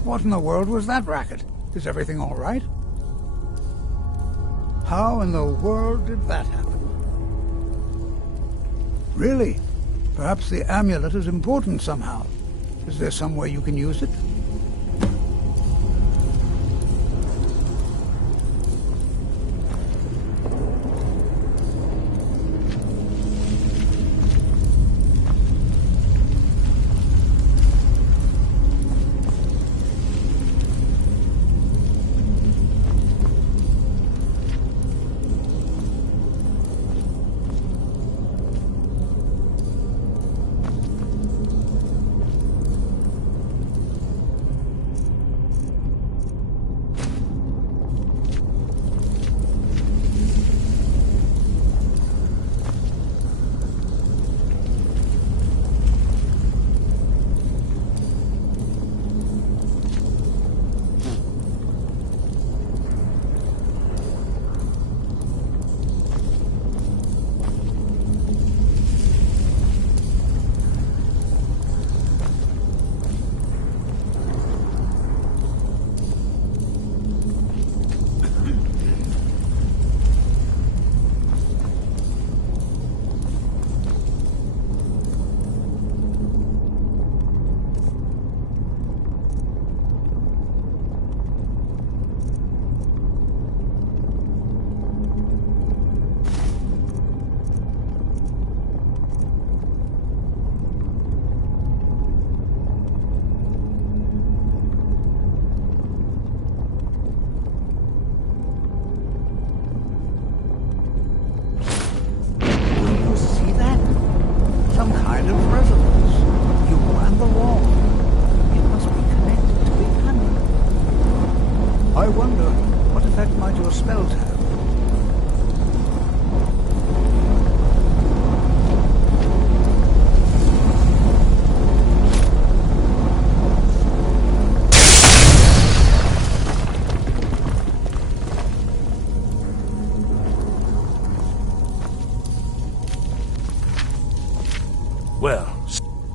What in the world was that racket? Is everything all right? How in the world did that happen? Really? Perhaps the amulet is important somehow. Is there some way you can use it?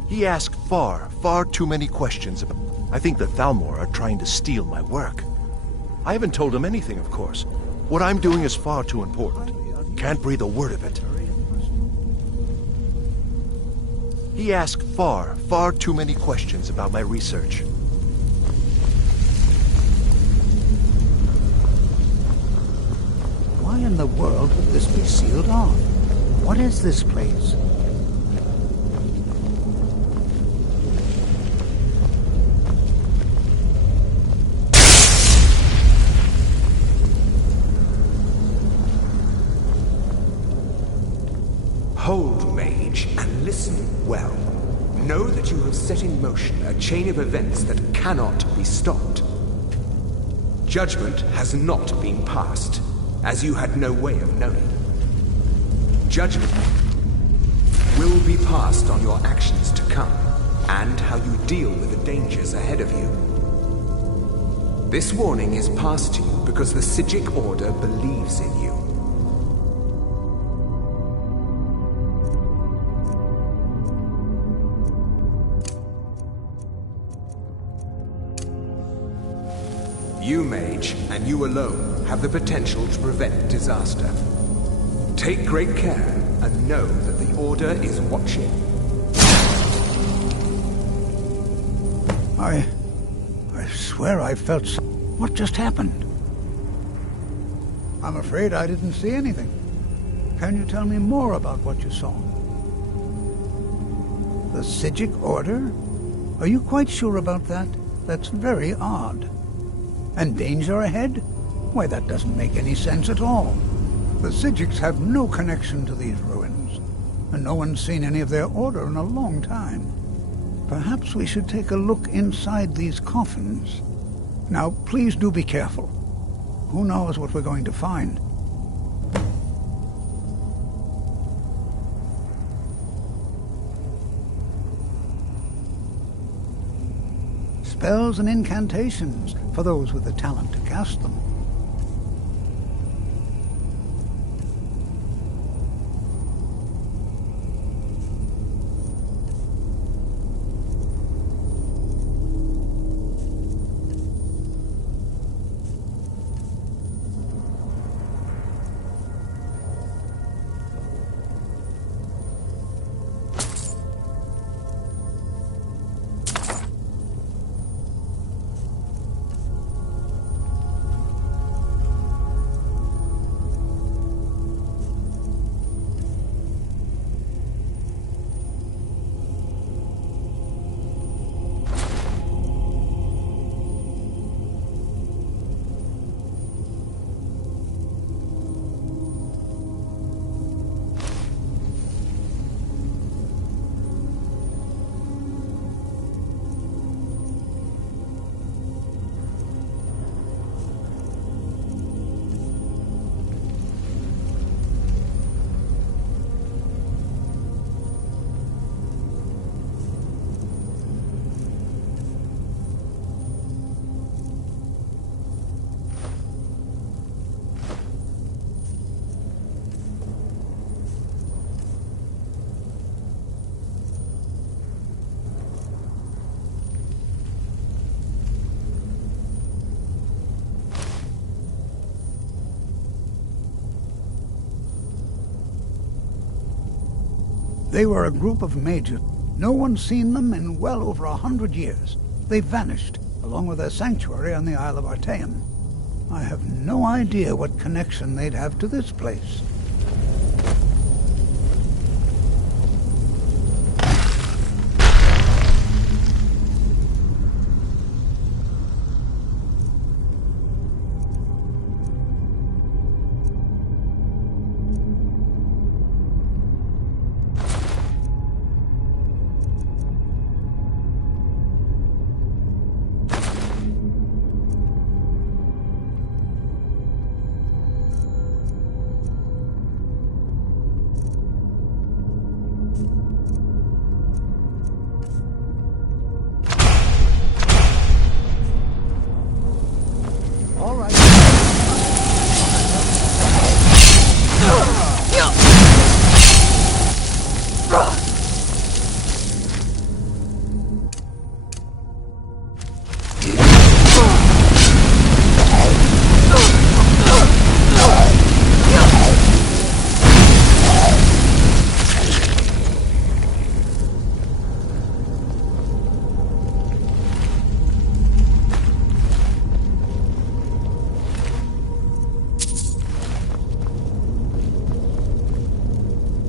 He asked far too many questions about... I think the Thalmor are trying to steal my work. I haven't told him anything, of course. What I'm doing is far too important. Can't breathe a word of it. He asked far too many questions about my research. Why in the world would this be sealed off? What is this place? Hold, mage, and listen well. Know that you have set in motion a chain of events that cannot be stopped. Judgment has not been passed, as you had no way of knowing. Judgment will be passed on your actions to come, and how you deal with the dangers ahead of you. This warning is passed to you because the Psijic Order believes in you. You, mage, and you alone, have the potential to prevent disaster. Take great care, and know that the Order is watching. I swear I felt What just happened? I'm afraid I didn't see anything. Can you tell me more about what you saw? The Psijic Order? Are you quite sure about that? That's very odd. And danger ahead? Why, that doesn't make any sense at all. The Psijics have no connection to these ruins, and no one's seen any of their order in a long time. Perhaps we should take a look inside these coffins. Now, please do be careful. Who knows what we're going to find? Spells and incantations for those with the talent to cast them. They were a group of mages. No one's seen them in well over 100 years. They vanished, along with their sanctuary on the Isle of Artaeum. I have no idea what connection they'd have to this place.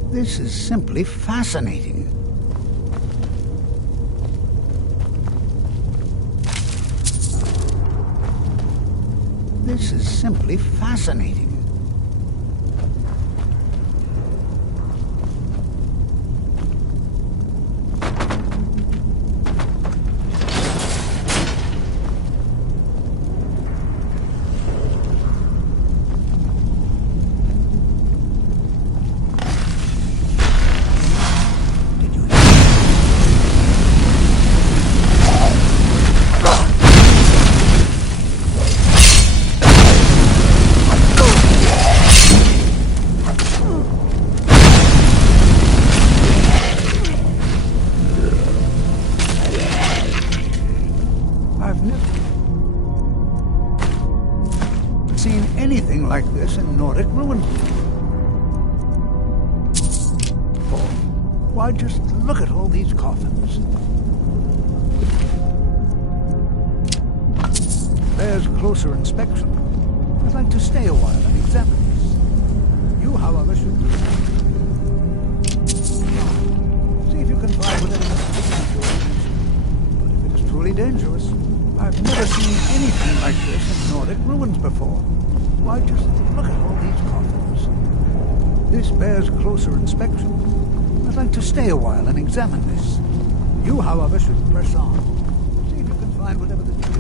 This is simply fascinating. This is simply fascinating. Like this in Nordic ruins. Why, just look at all these coffins. Bears closer inspection. I'd like to stay a while and examine this. You, however, should see if you can find whatever but if it's truly dangerous, I've never seen anything like this in Nordic ruins before. Why, just look at all these coffins. This bears closer inspection. I'd like to stay a while and examine this. You, however, should press on. See if you can find whatever this is.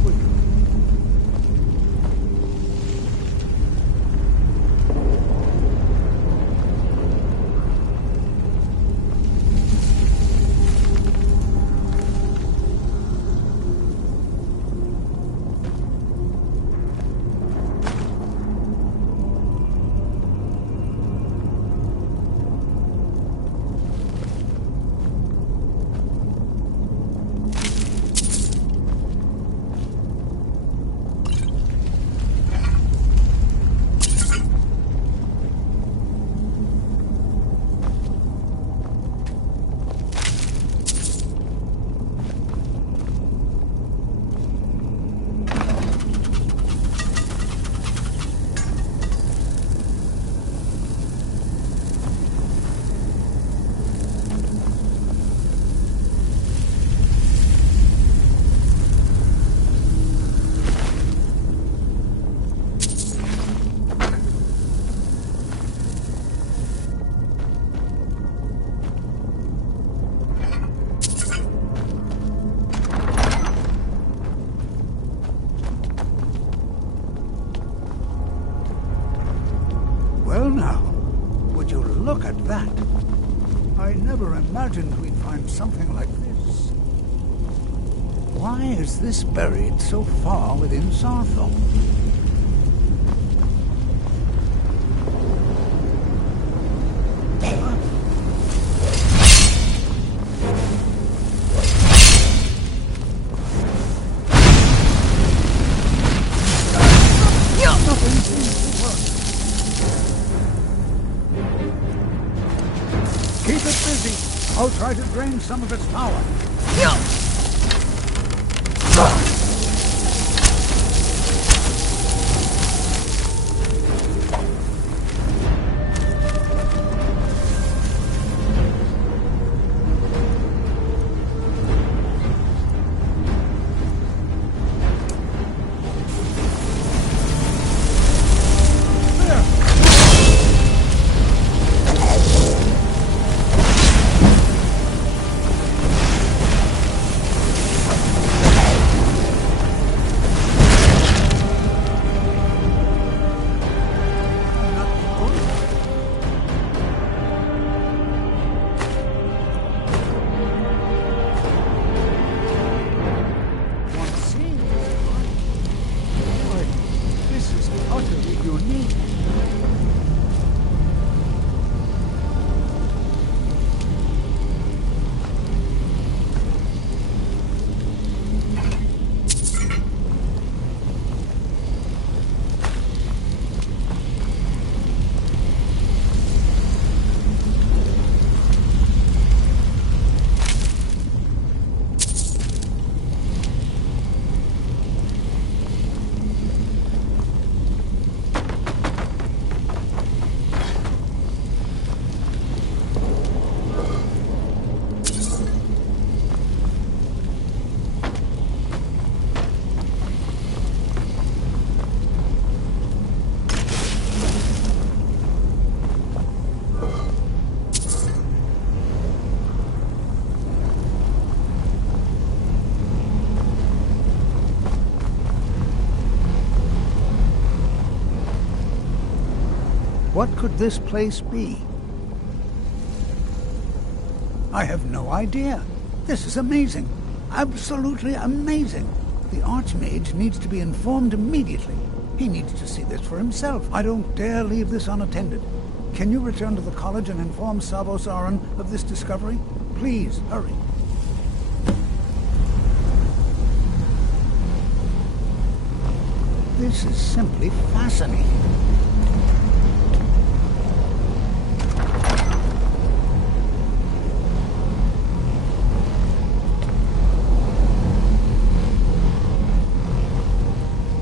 luck with you. Well now, would you look at that? I never imagined we'd find something like this. Why is this buried so far within Sarthor? I'll try to drain some of its power. What could this place be? I have no idea. This is amazing. Absolutely amazing. The Archmage needs to be informed immediately. He needs to see this for himself. I don't dare leave this unattended. Can you return to the college and inform Savos Aran of this discovery? Please, hurry. This is simply fascinating.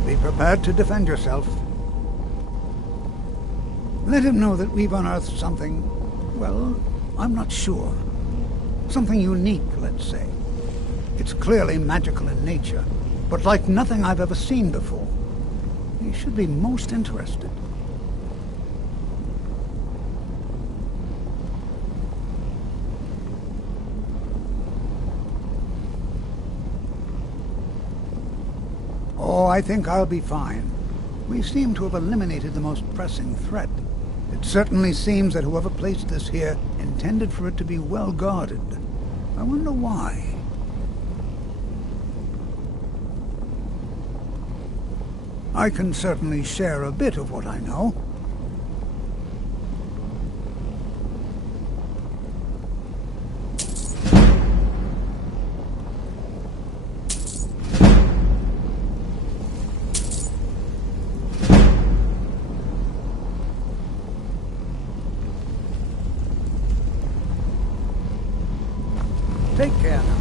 Be prepared to defend yourself. Let him know that we've unearthed something, well, I'm not sure. Something unique, let's say. It's clearly magical in nature, but like nothing I've ever seen before. He should be most interested. Oh, I think I'll be fine. We seem to have eliminated the most pressing threat. It certainly seems that whoever placed this here intended for it to be well guarded. I wonder why. I can certainly share a bit of what I know. Take care now.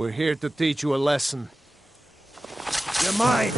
We're here to teach you a lesson. You're mine!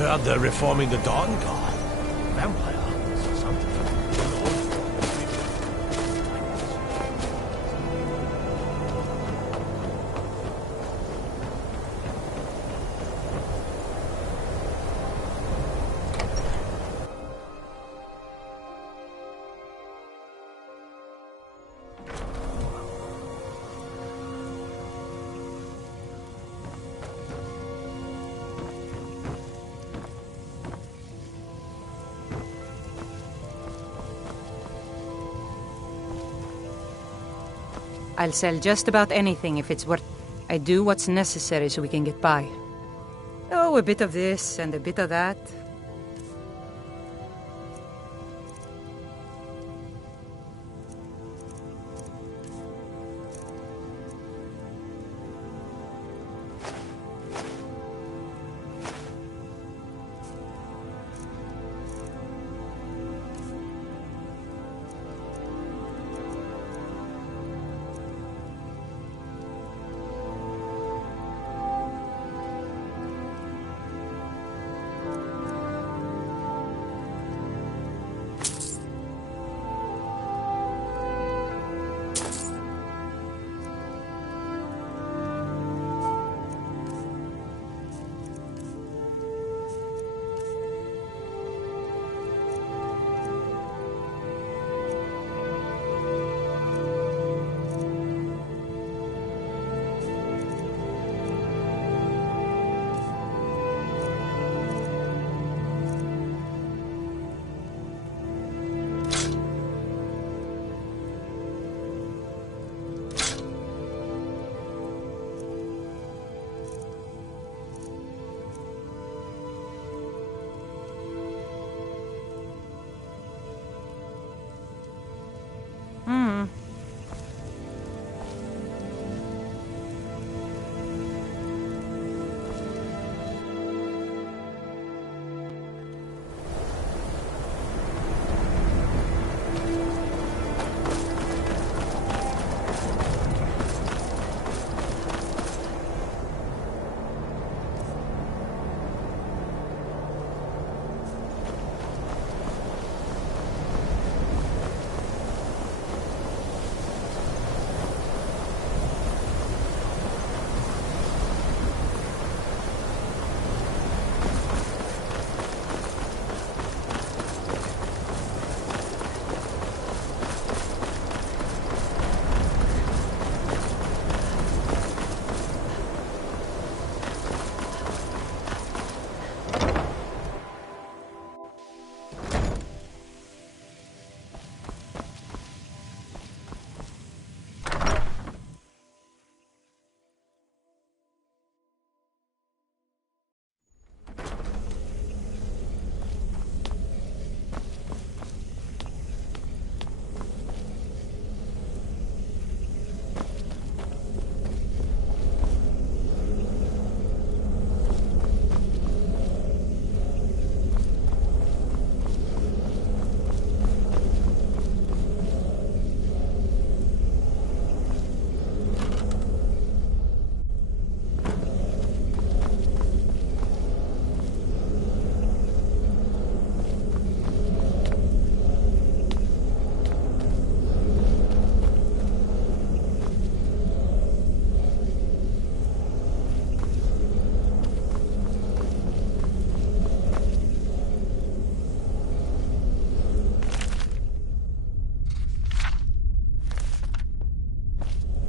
Heard they're reforming the Dawn Guard. Vampire. Something. I'll sell just about anything if it's worth. I do what's necessary so we can get by. Oh, a bit of this and a bit of that.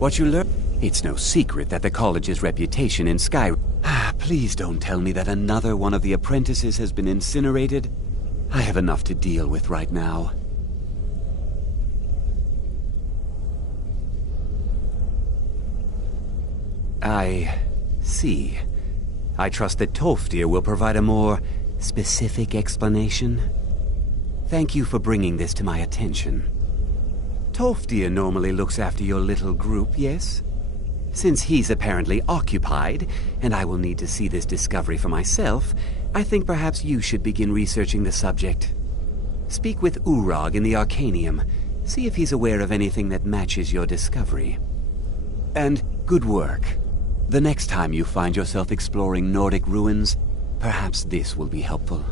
What you learn? It's no secret that the college's reputation in Skyrim... Please don't tell me that another one of the apprentices has been incinerated. I have enough to deal with right now. I see. I trust that Tolfdir will provide a more specific explanation. Thank you for bringing this to my attention. Tolfdir normally looks after your little group, yes? Since he's apparently occupied, and I will need to see this discovery for myself, I think perhaps you should begin researching the subject. Speak with Urag in the Arcanium. See if he's aware of anything that matches your discovery. And good work. The next time you find yourself exploring Nordic ruins, Perhaps this will be helpful.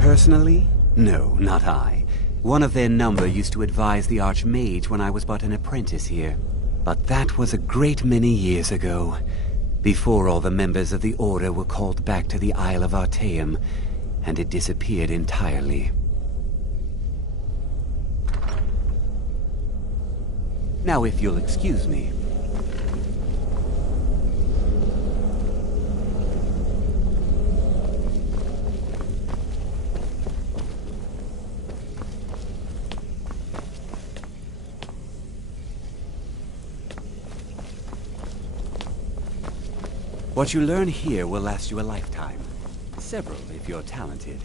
Personally? No, not I. One of their number used to advise the Archmage when I was but an apprentice here. But that was a great many years ago, before all the members of the Order were called back to the Isle of Artaeum, and it disappeared entirely. Now, if you'll excuse me. What you learn here will last you a lifetime. Several, if you're talented.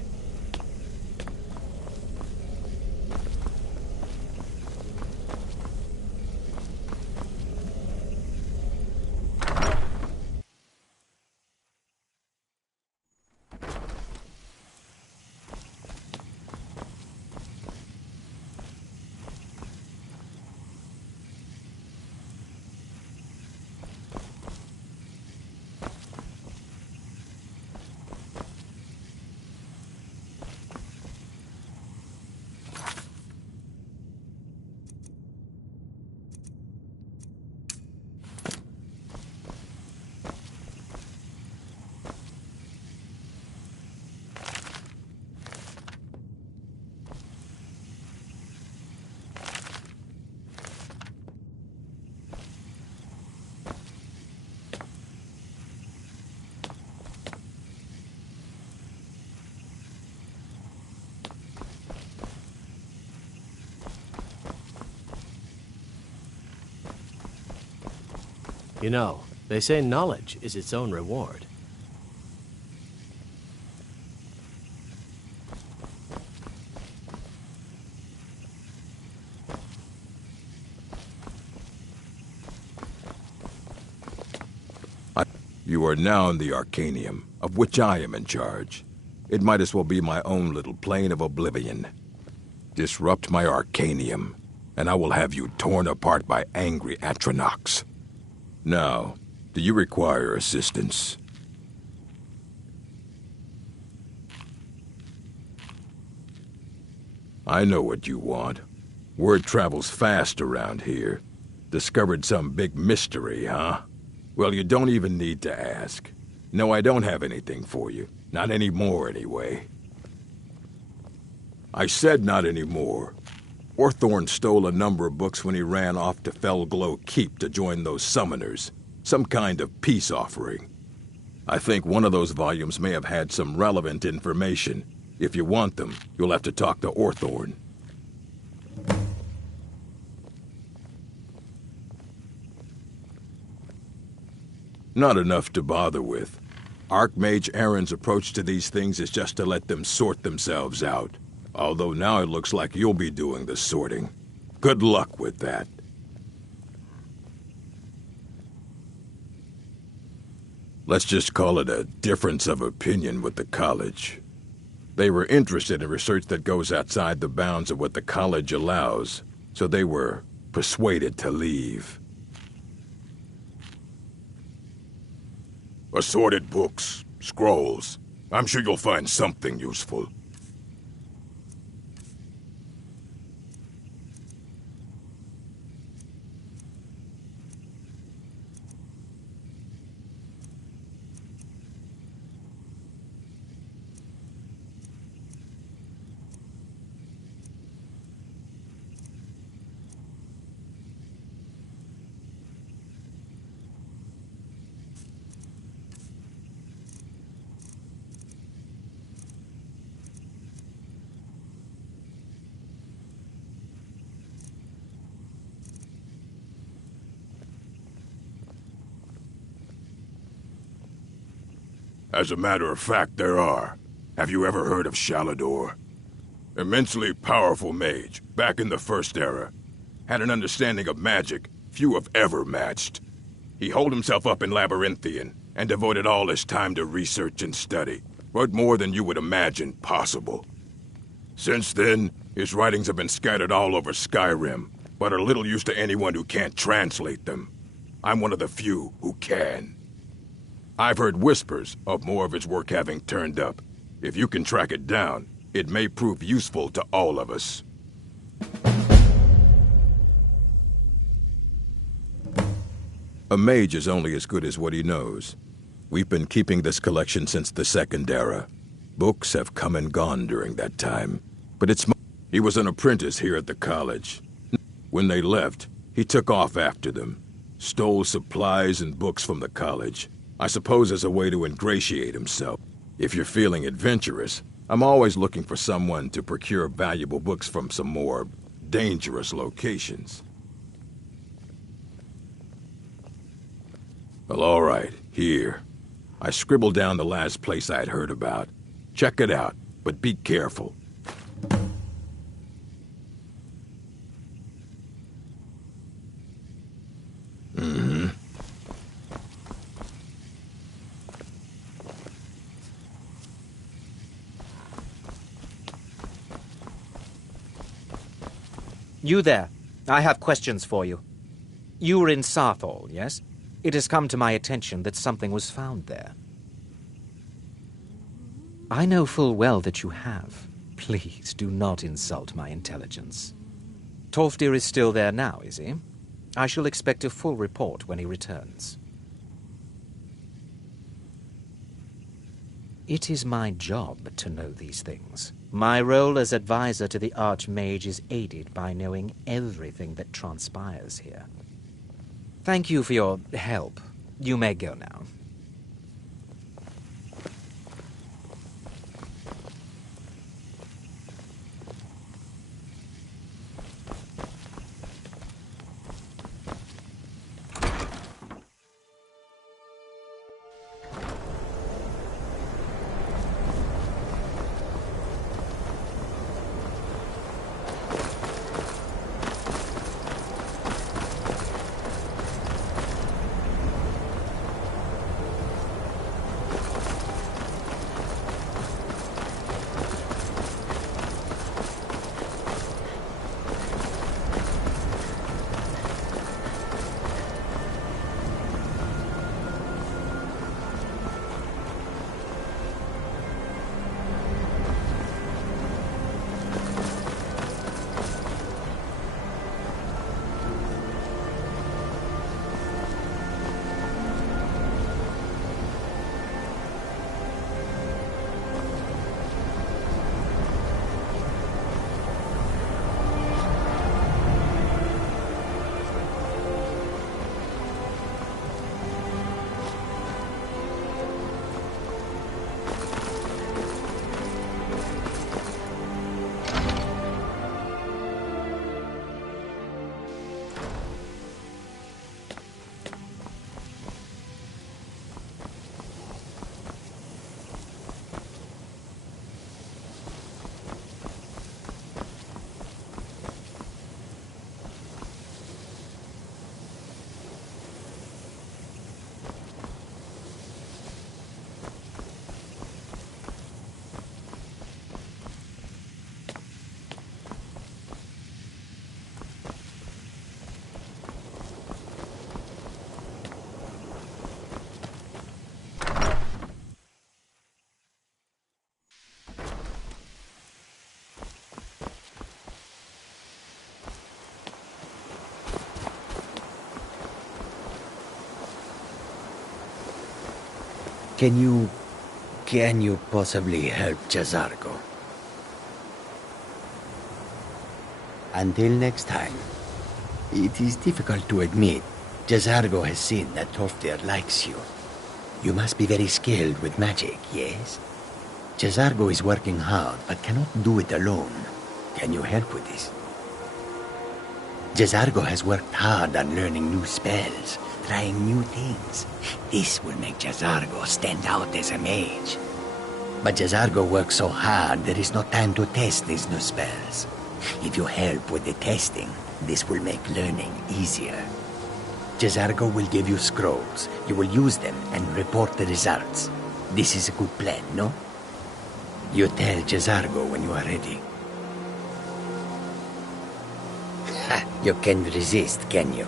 You know, they say knowledge is its own reward. You are now in the Arcanium, of which I am in charge. It might as well be my own little plane of oblivion. Disrupt my Arcanium, and I will have you torn apart by angry Atronachs. Now, do you require assistance? I know what you want. Word travels fast around here. Discovered some big mystery, huh? Well, you don't even need to ask. No, I don't have anything for you. Not anymore, anyway. I said not anymore. Orthorn stole a number of books when he ran off to Felglow Keep to join those summoners. Some kind of peace offering. I think one of those volumes may have had some relevant information. If you want them, you'll have to talk to Orthorn. Not enough to bother with. Archmage Aaron's approach to these things is just to let them sort themselves out. Although now it looks like you'll be doing the sorting. Good luck with that. Let's just call it a difference of opinion with the college. They were interested in research that goes outside the bounds of what the college allows, so they were persuaded to leave. Assorted books, scrolls. I'm sure you'll find something useful. As a matter of fact, there are. Have you ever heard of Shalador? Immensely powerful mage, back in the First Era. Had an understanding of magic few have ever matched. He holed himself up in Labyrinthian, and devoted all his time to research and study, but more than you would imagine possible. Since then, his writings have been scattered all over Skyrim, but are little use to anyone who can't translate them. I'm one of the few who can. I've heard whispers of more of its work having turned up. If you can track it down, it may prove useful to all of us. A mage is only as good as what he knows. We've been keeping this collection since the Second Era. Books have come and gone during that time. But he was an apprentice here at the college. When they left, he took off after them. Stole supplies and books from the college. I suppose as a way to ingratiate himself. If you're feeling adventurous, I'm always looking for someone to procure valuable books from some more dangerous locations. Well, all right, here. I scribbled down the last place I'd heard about. Check it out, but be careful. You there. I have questions for you. You were in Sarthal, yes? It has come to my attention that something was found there. I know full well that you have. Please do not insult my intelligence. Tolfdir is still there now, is he? I shall expect a full report when he returns. It is my job to know these things. My role as advisor to the Archmage is aided by knowing everything that transpires here. Thank you for your help. You may go now. Can you possibly help Jazargo? Until next time. It is difficult to admit. Jazargo has seen that Tolfdir likes you. You must be very skilled with magic, yes? Jazargo is working hard, but cannot do it alone. Can you help with this? Jazargo has worked hard on learning new spells, trying new things. This will make Jazargo stand out as a mage. But Jazargo works so hard, there is no time to test these new spells. If you help with the testing, this will make learning easier. Jazargo will give you scrolls. You will use them and report the results. This is a good plan, no? You tell Jazargo when you are ready. You can resist, can you?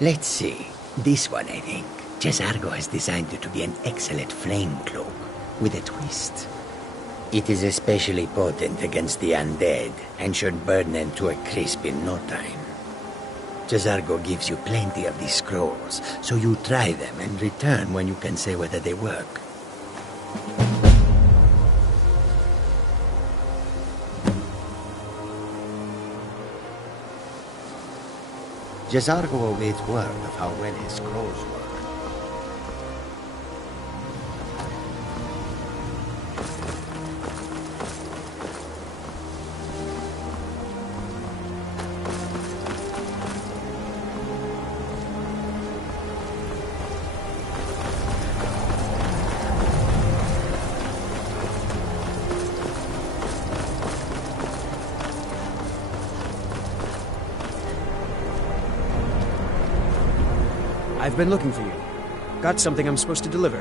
Let's see. This one, I think. Jezargo has designed it to be an excellent flame cloak, with a twist. It is especially potent against the undead, and should burn them to a crisp in no time. Jezargo gives you plenty of these scrolls, so you try them and return when you can say whether they work. Jezargo awaits word of how well his scrolls work. I've been looking for you. Got something I'm supposed to deliver.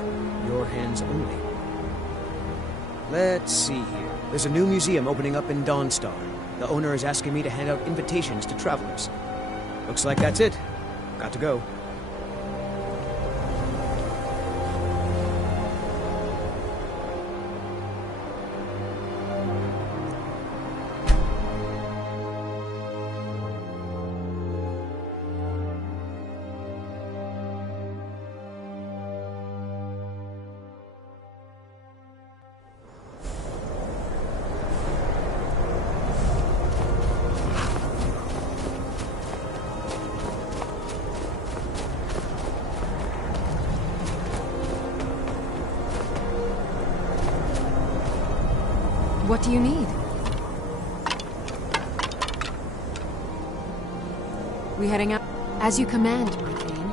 Your hands only. Let's see here. There's a new museum opening up in Dawnstar. The owner is asking me to hand out invitations to travelers. Looks like that's it. Got to go. What do you need? We heading out? As you command, my Thane.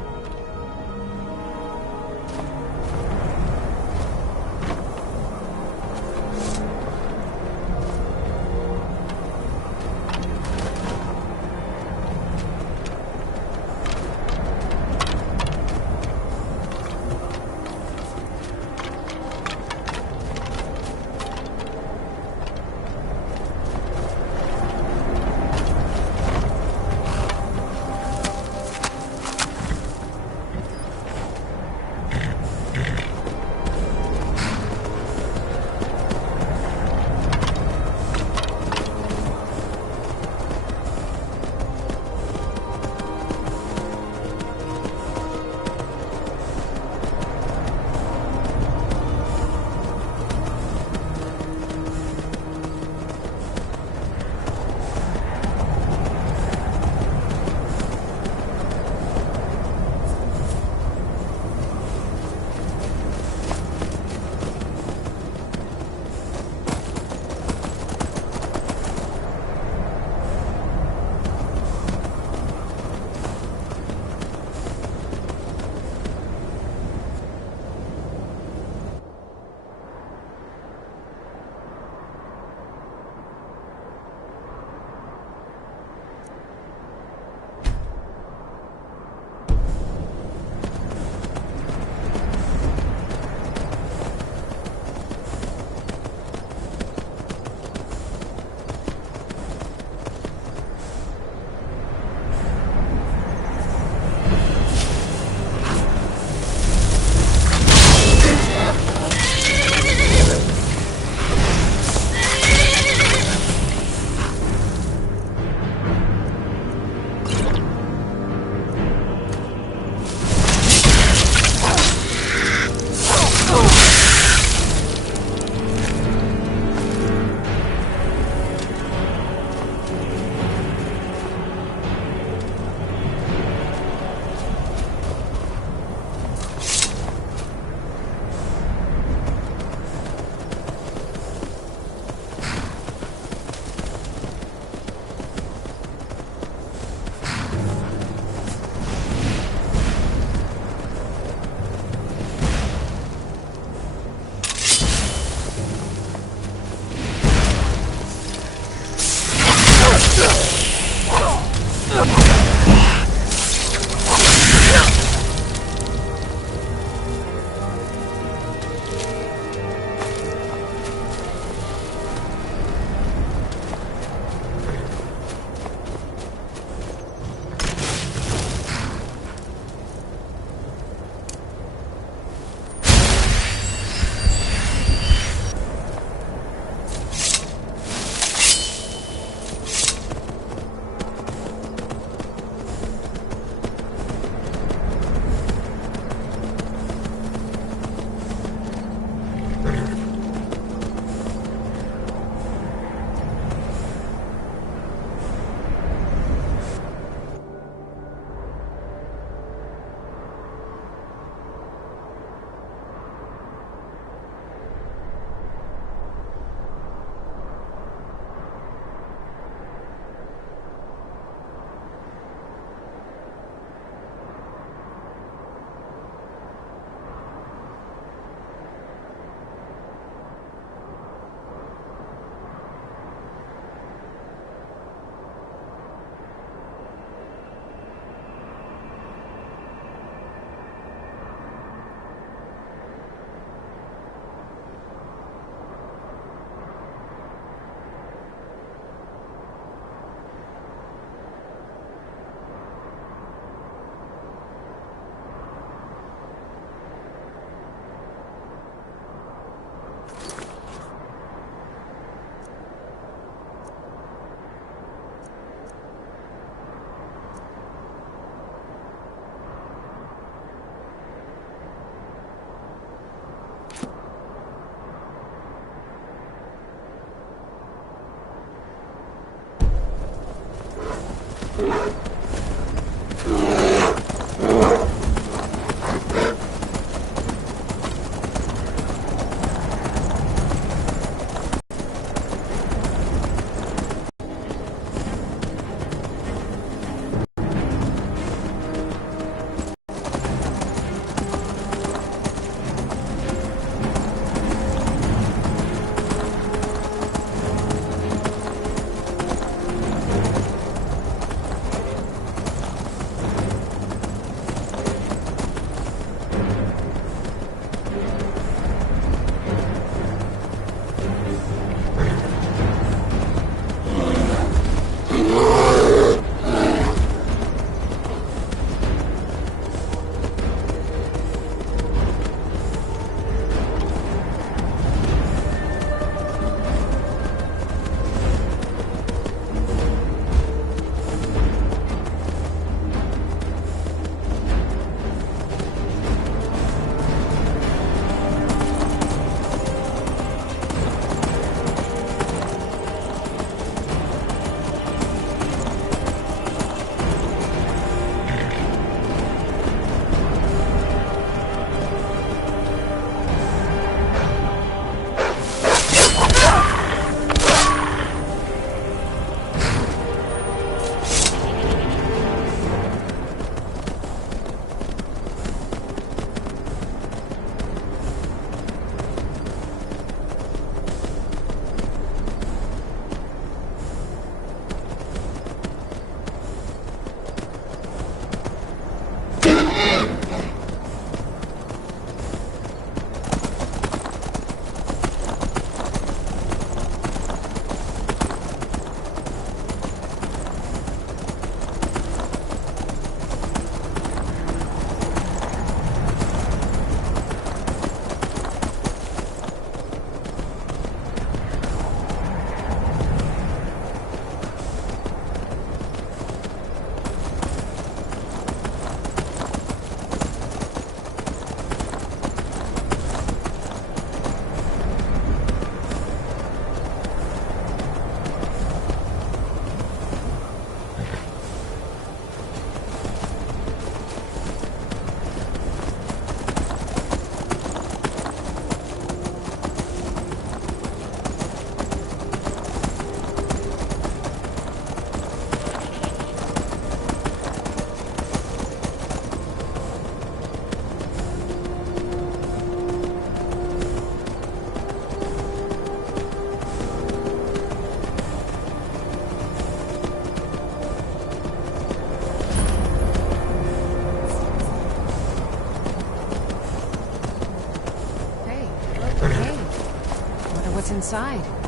what's inside.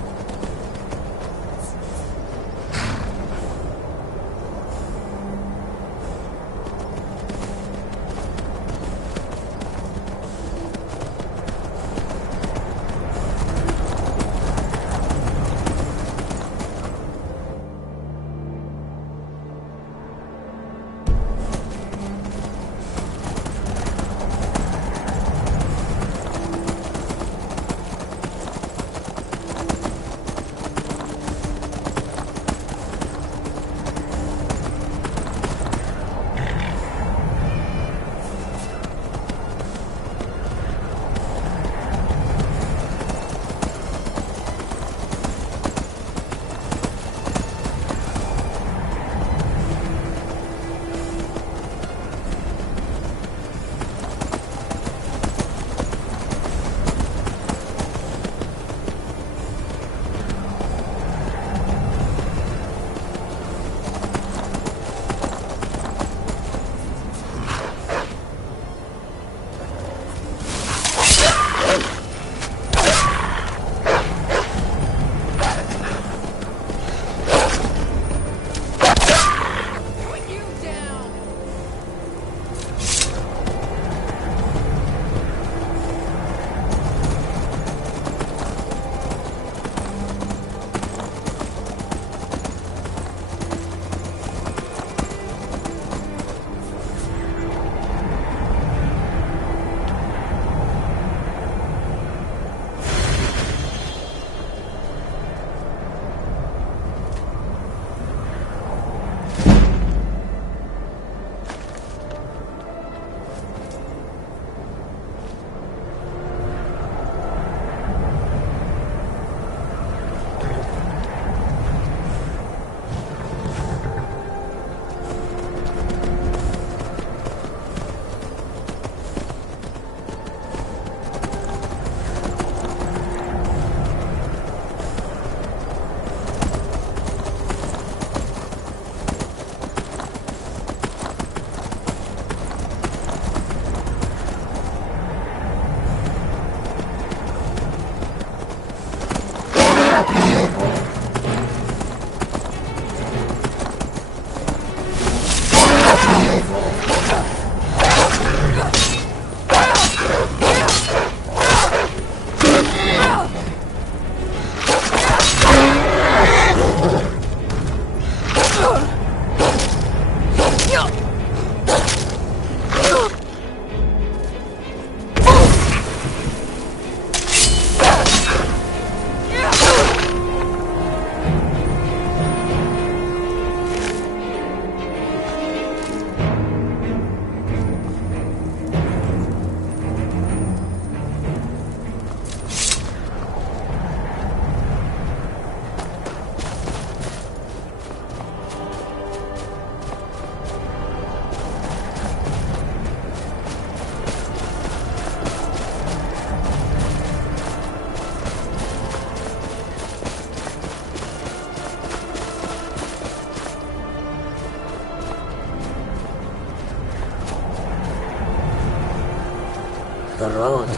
The road.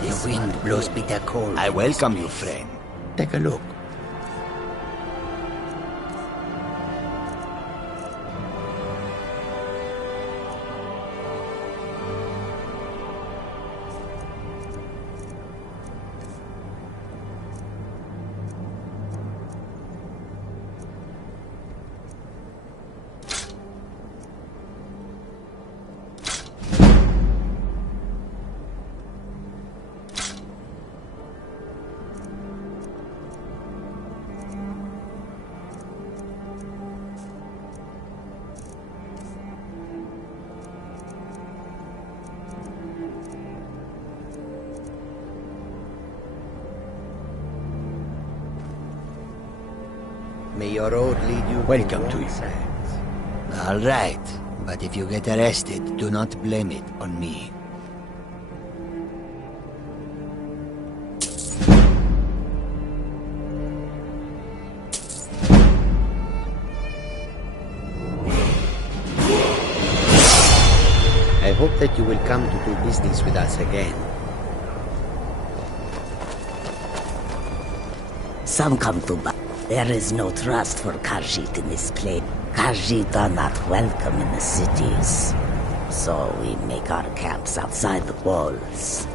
The wind blows bitter cold. I welcome you, friend. Take a look. May your road lead you. Welcome to you. All right, but if you get arrested, do not blame it on me. I hope that you will come to do business with us again. Some come to buy. There is no trust for Khajiit in this place. Khajiit are not welcome in the cities. So we make our camps outside the walls.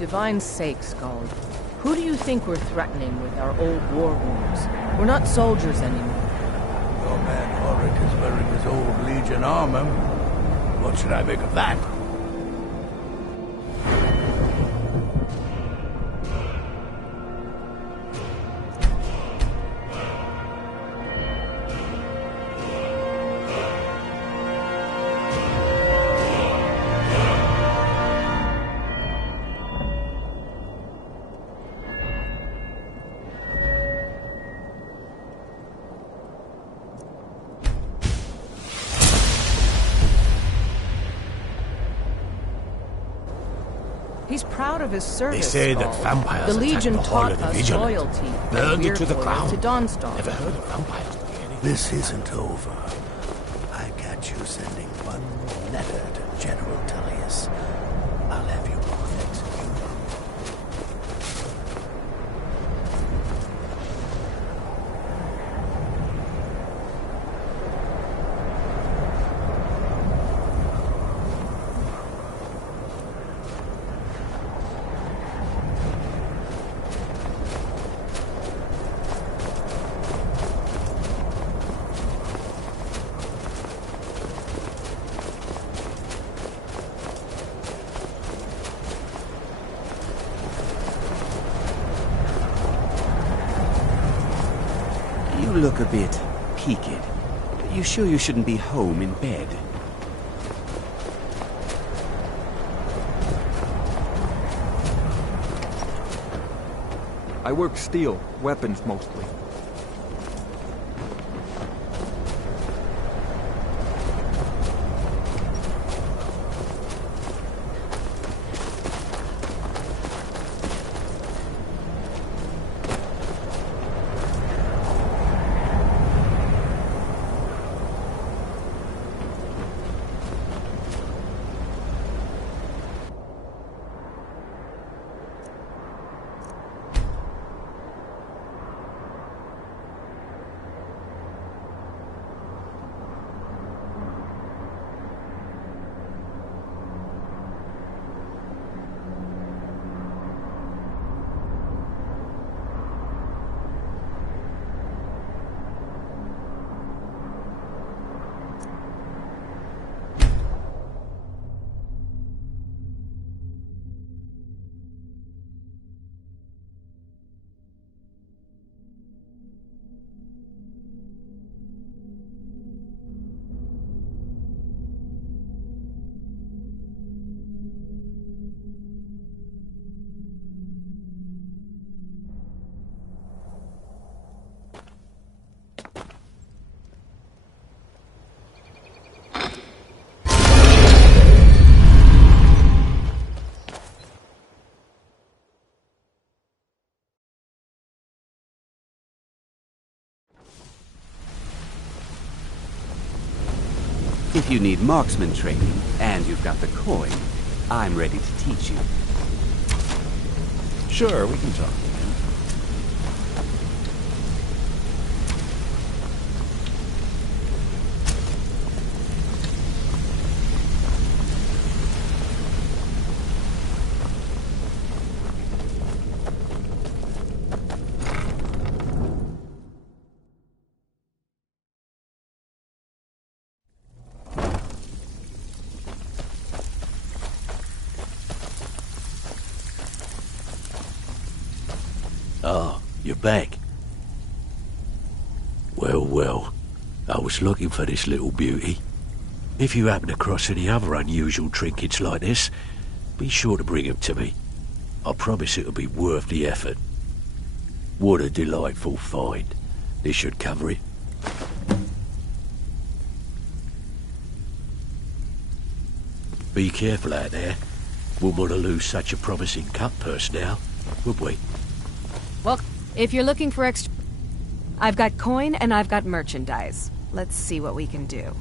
Divine's sake, Skald. Who do you think we're threatening with our old war wounds? We're not soldiers anymore. Your man Ulrich is wearing his old Legion armor. What should I make of that? He's proud of his service. They say that Skull. vampires The Legion attack the Hall taught of the us Vigilant. loyalty. Burned We're it to the loyal ground. to Dawnstar. Never heard of vampires. This isn't over. I catch you sending one more letter to General Tullius. I'll have you both executed. You look a bit peaked. You sure you shouldn't be home in bed? I work steel, weapons mostly. If you need marksman training, and you've got the coin, I'm ready to teach you. Sure, we can talk. Oh, you're back. Well, well. I was looking for this little beauty. If you happen across any other unusual trinkets like this, be sure to bring them to me. I promise it'll be worth the effort. What a delightful find. This should cover it. Be careful out there. Wouldn't want to lose such a promising cut purse now, would we? Well, if you're looking for extra... I've got coin and I've got merchandise. Let's see what we can do.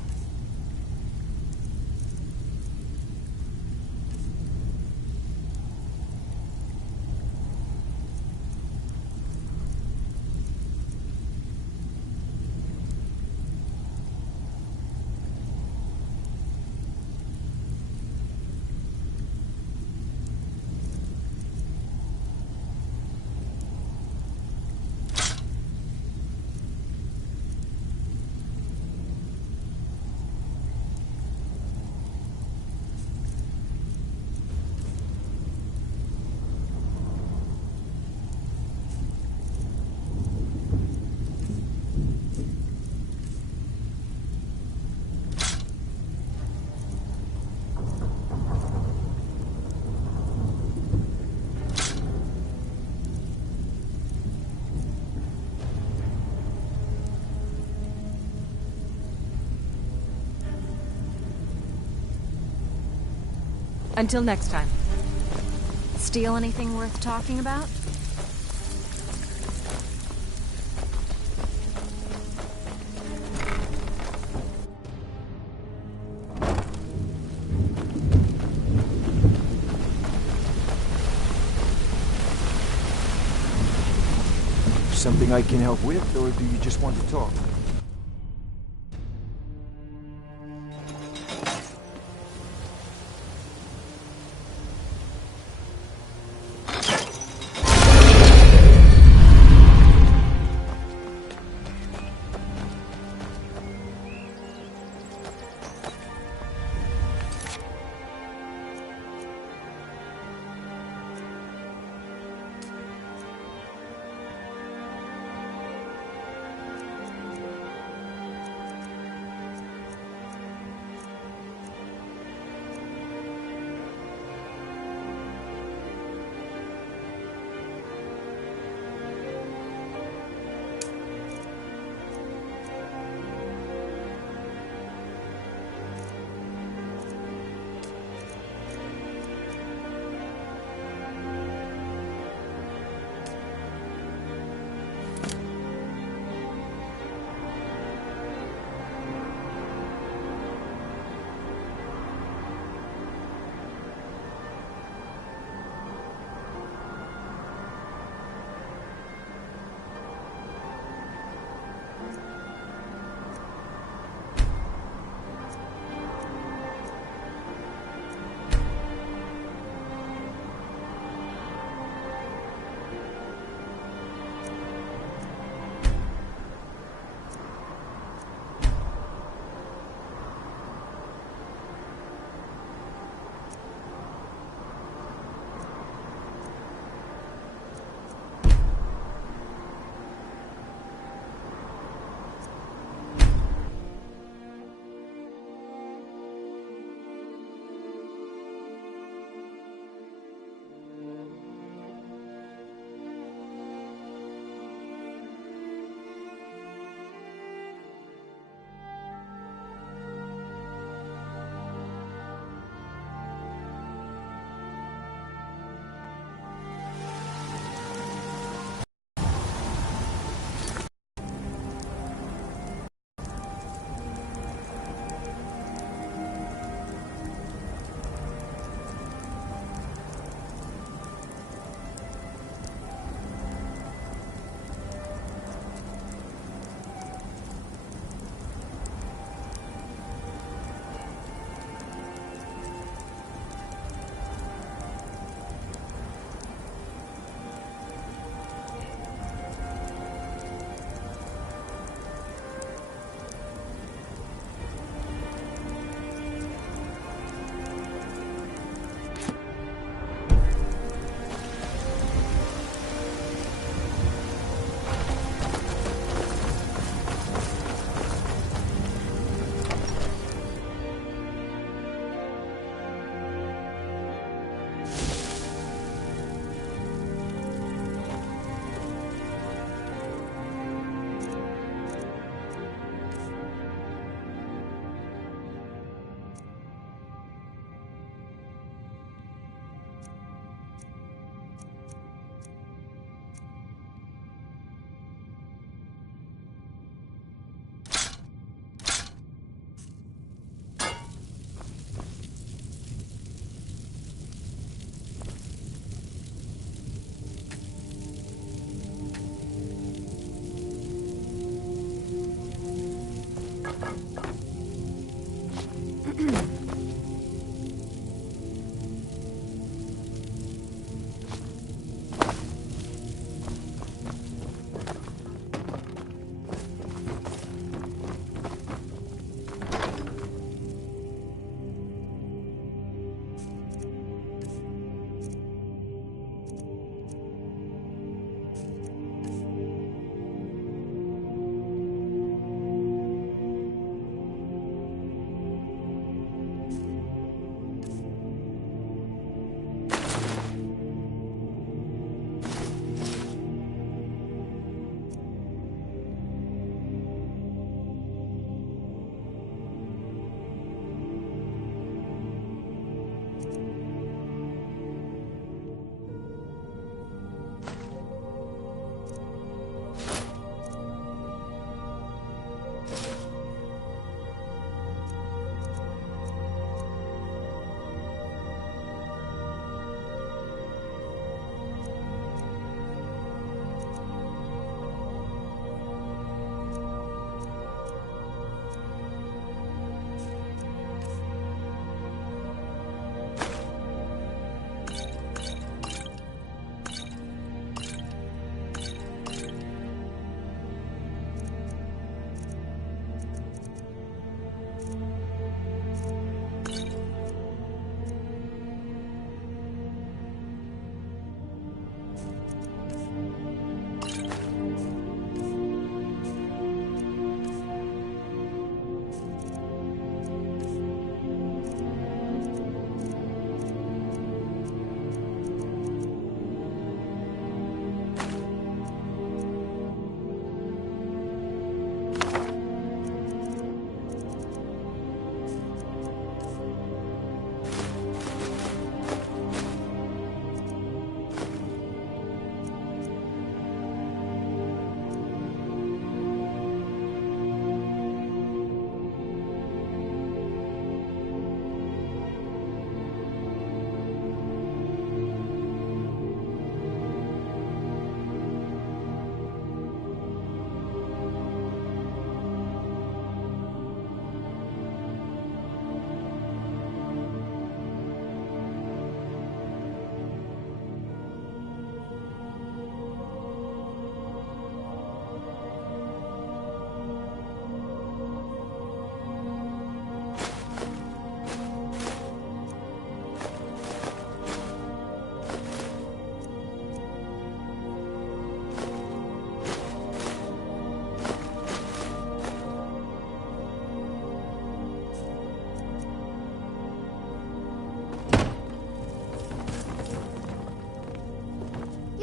Until next time. Steal anything worth talking about? Something I can help with, or do you just want to talk?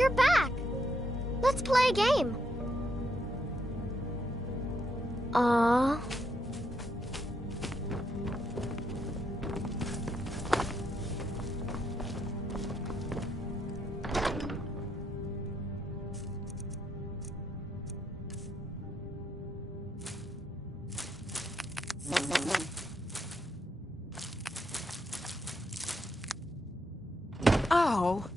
you're back! Let's play a game. Aww. Oh.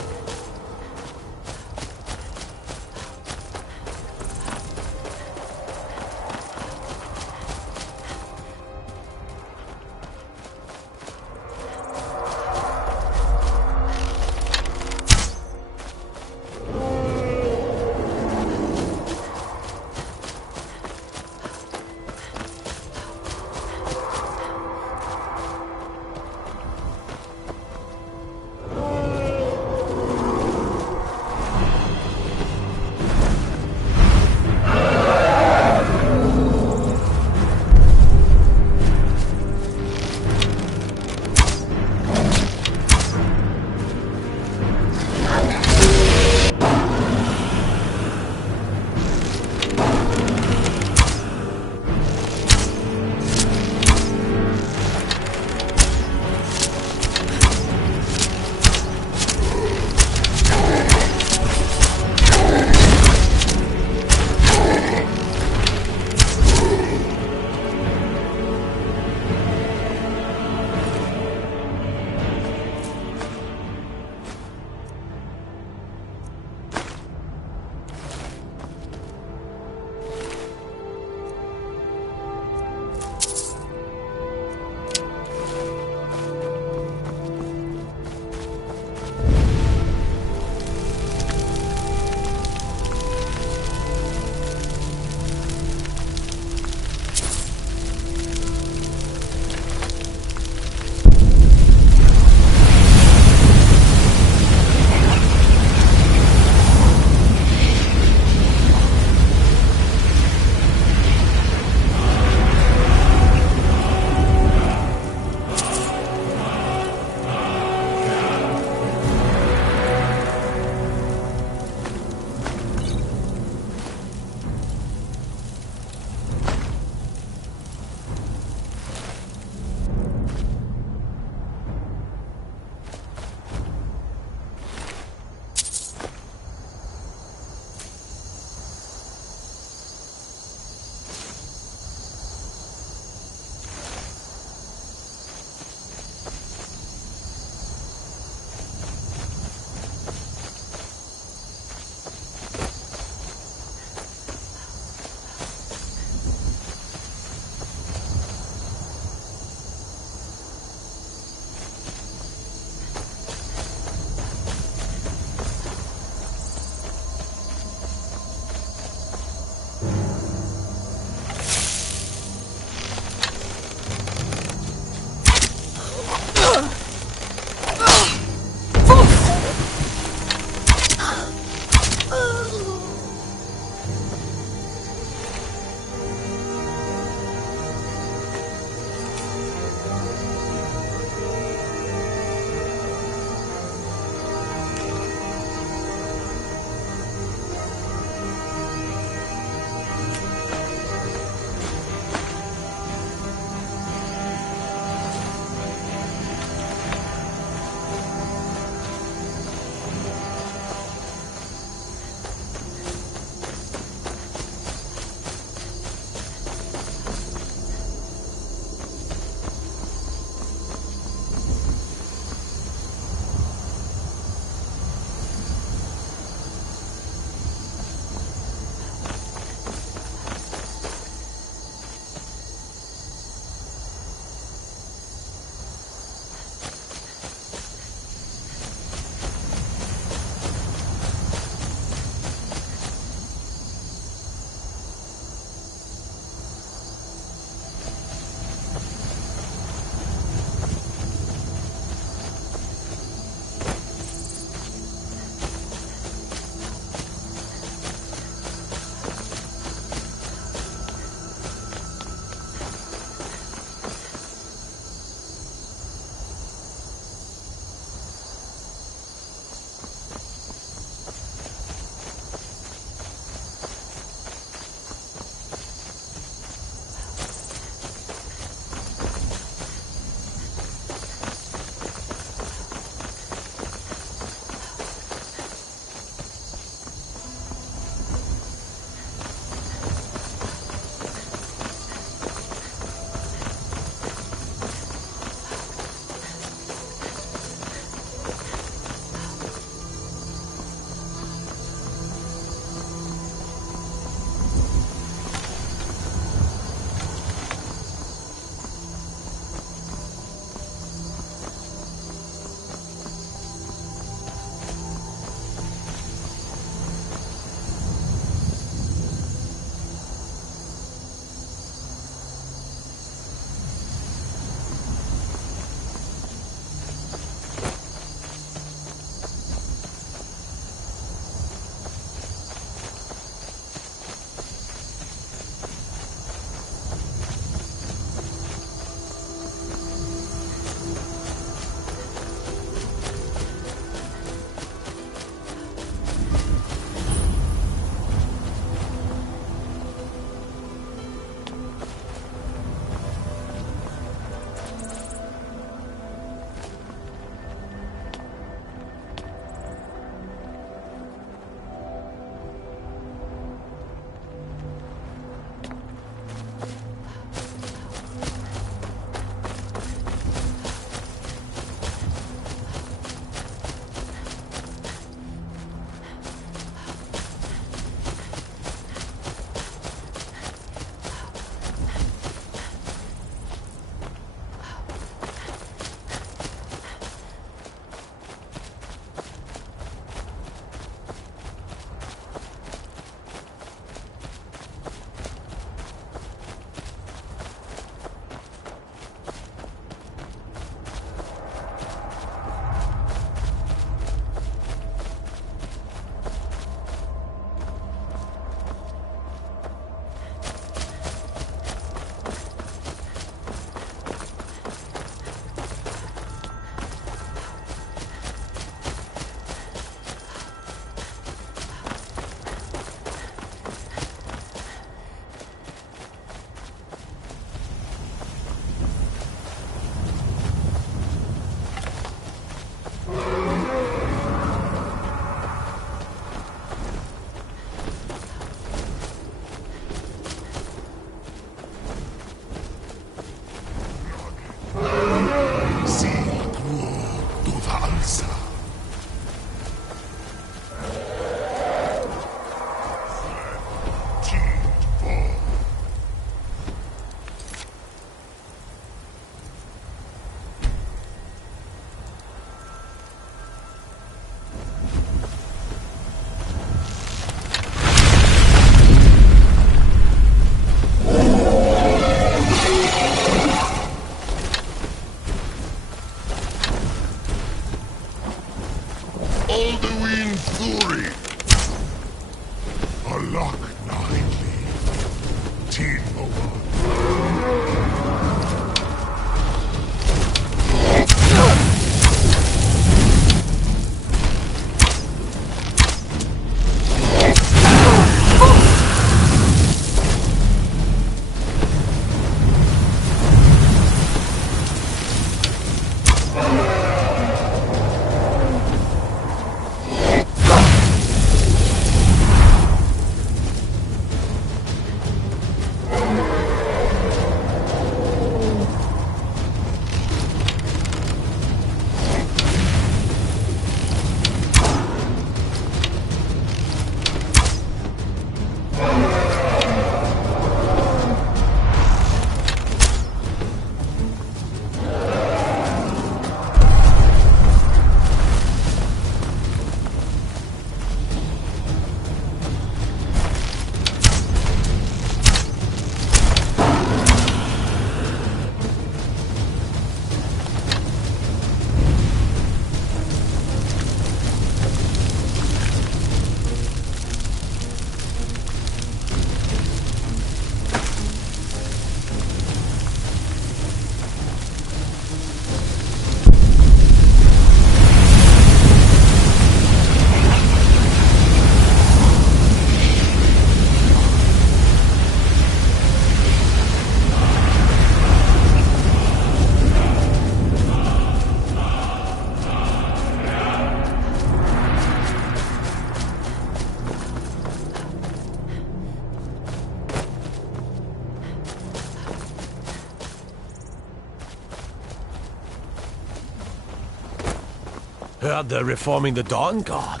Heard they're reforming the Dawn Guard.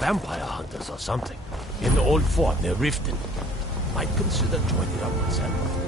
Vampire hunters or something. In the old fort near Riften. Might consider joining up myself.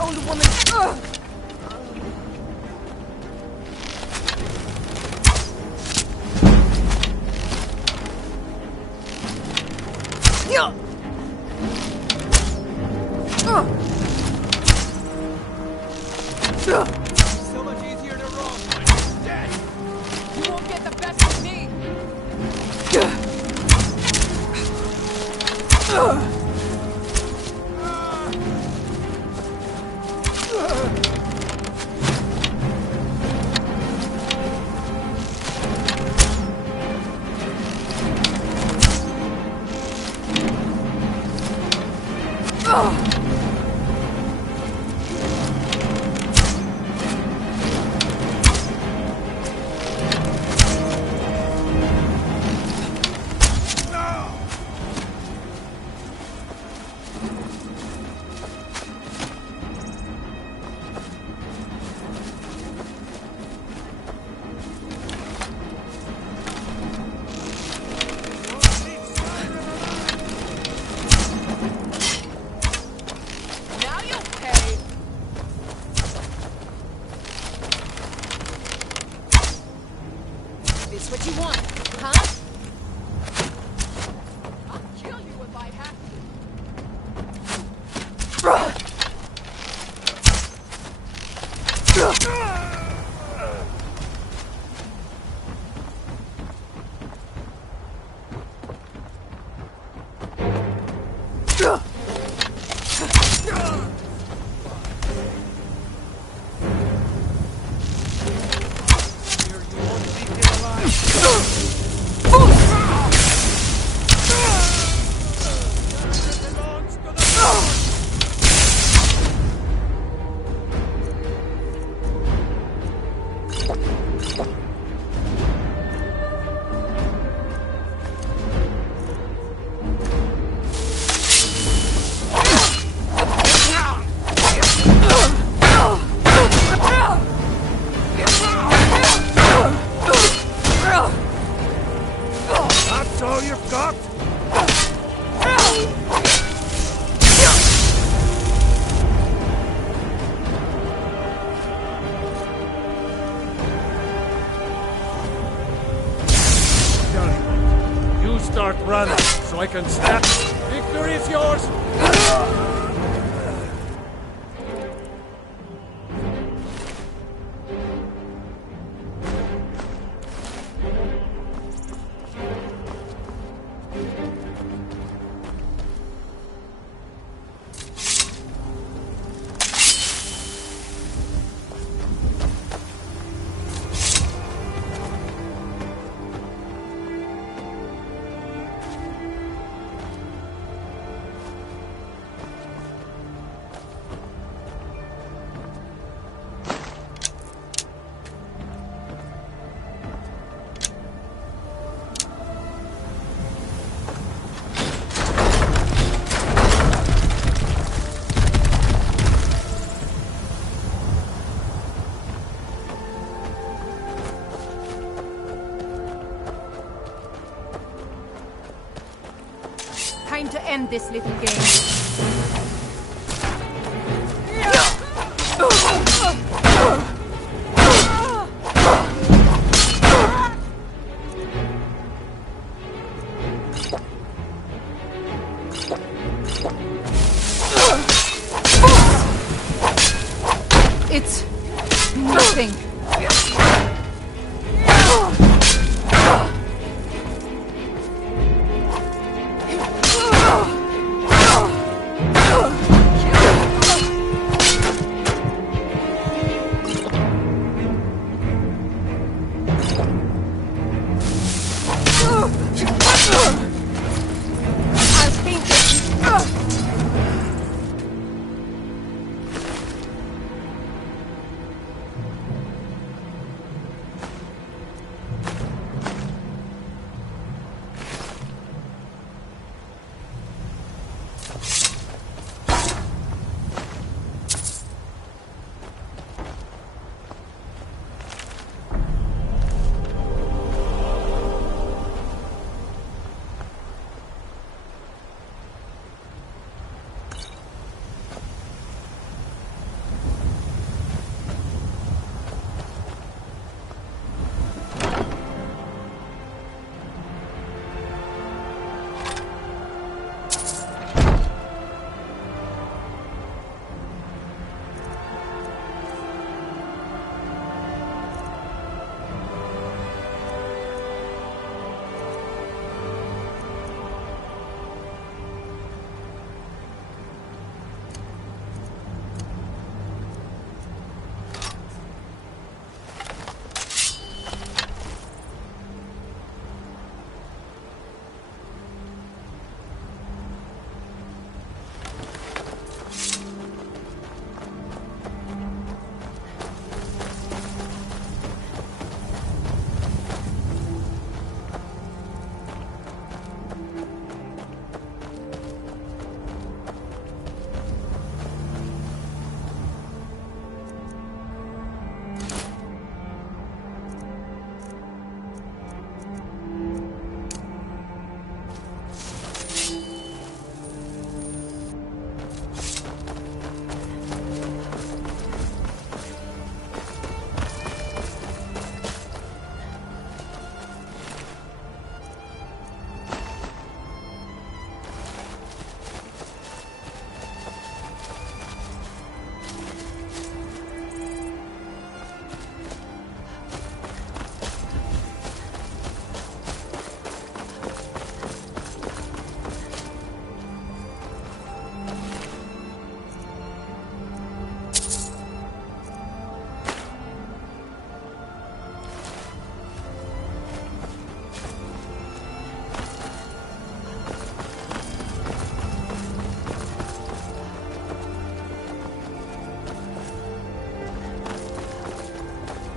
old woman. So much easier to roll. Dead. You won't get the best of me. Start running so I can snap. Victory is yours! Time to end this little game. It's nothing.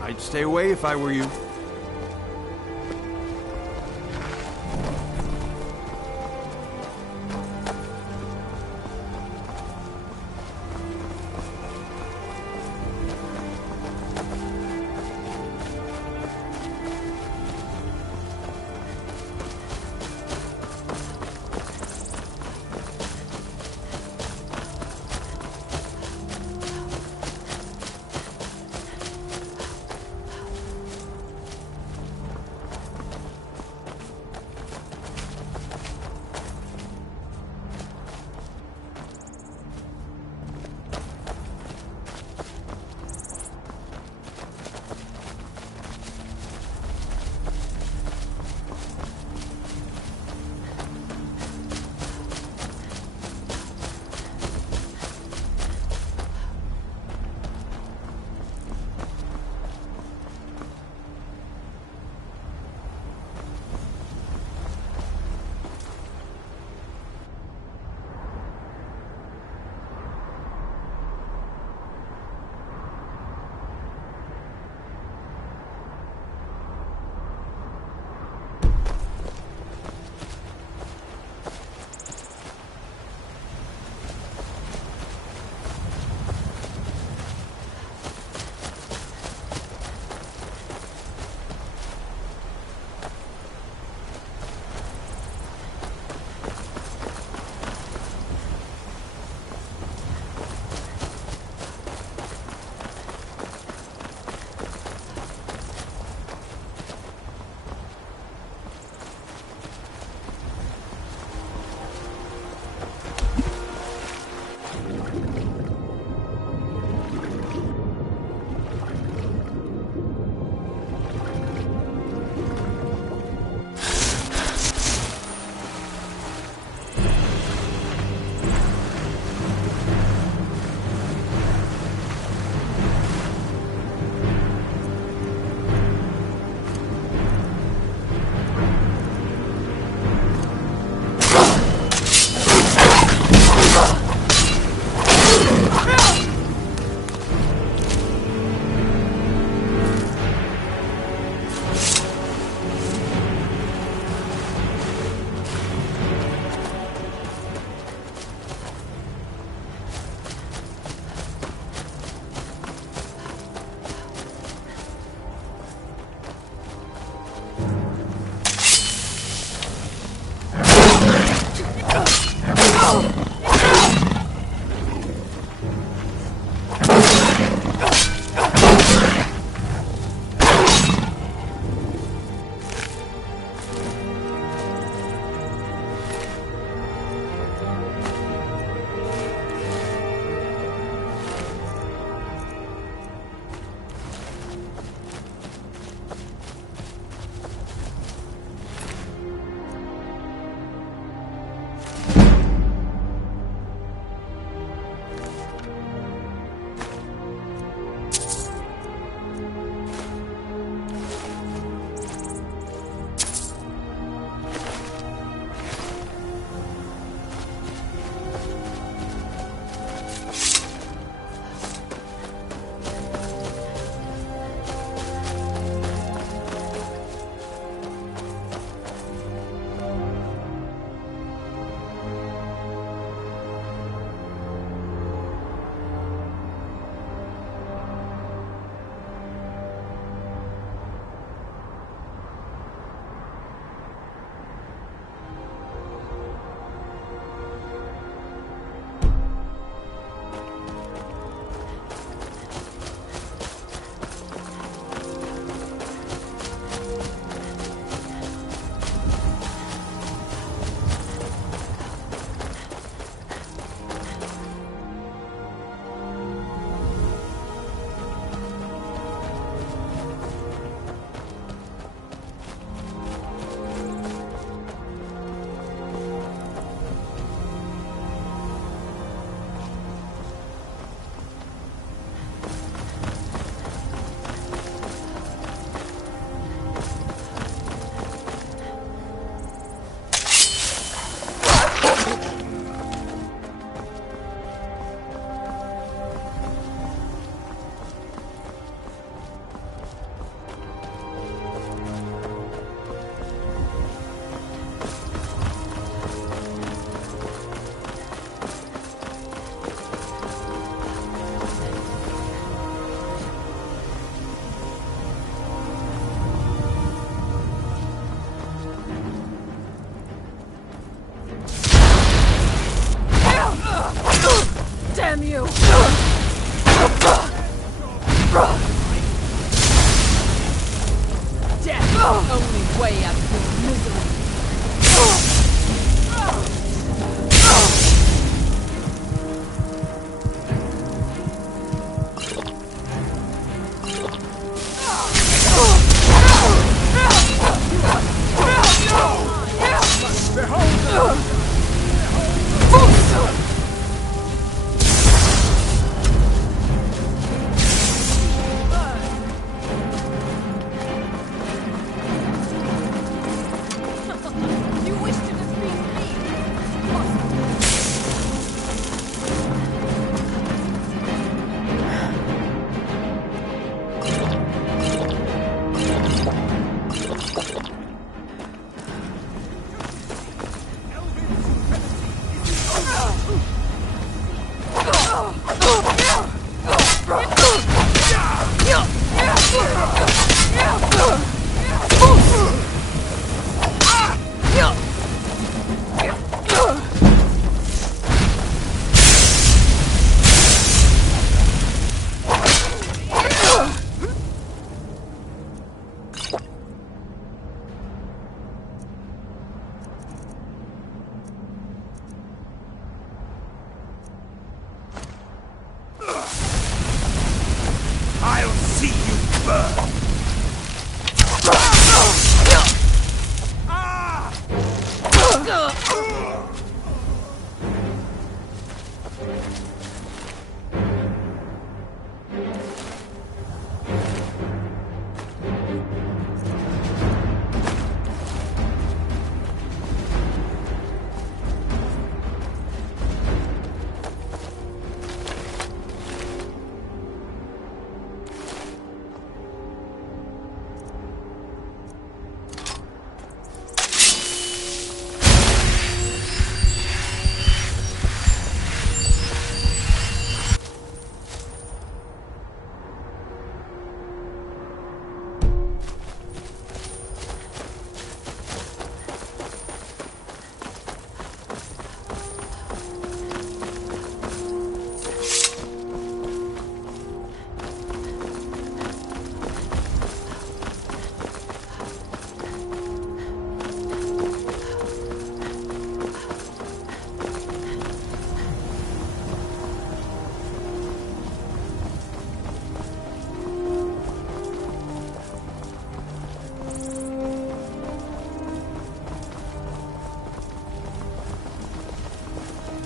I'd stay away if I were you.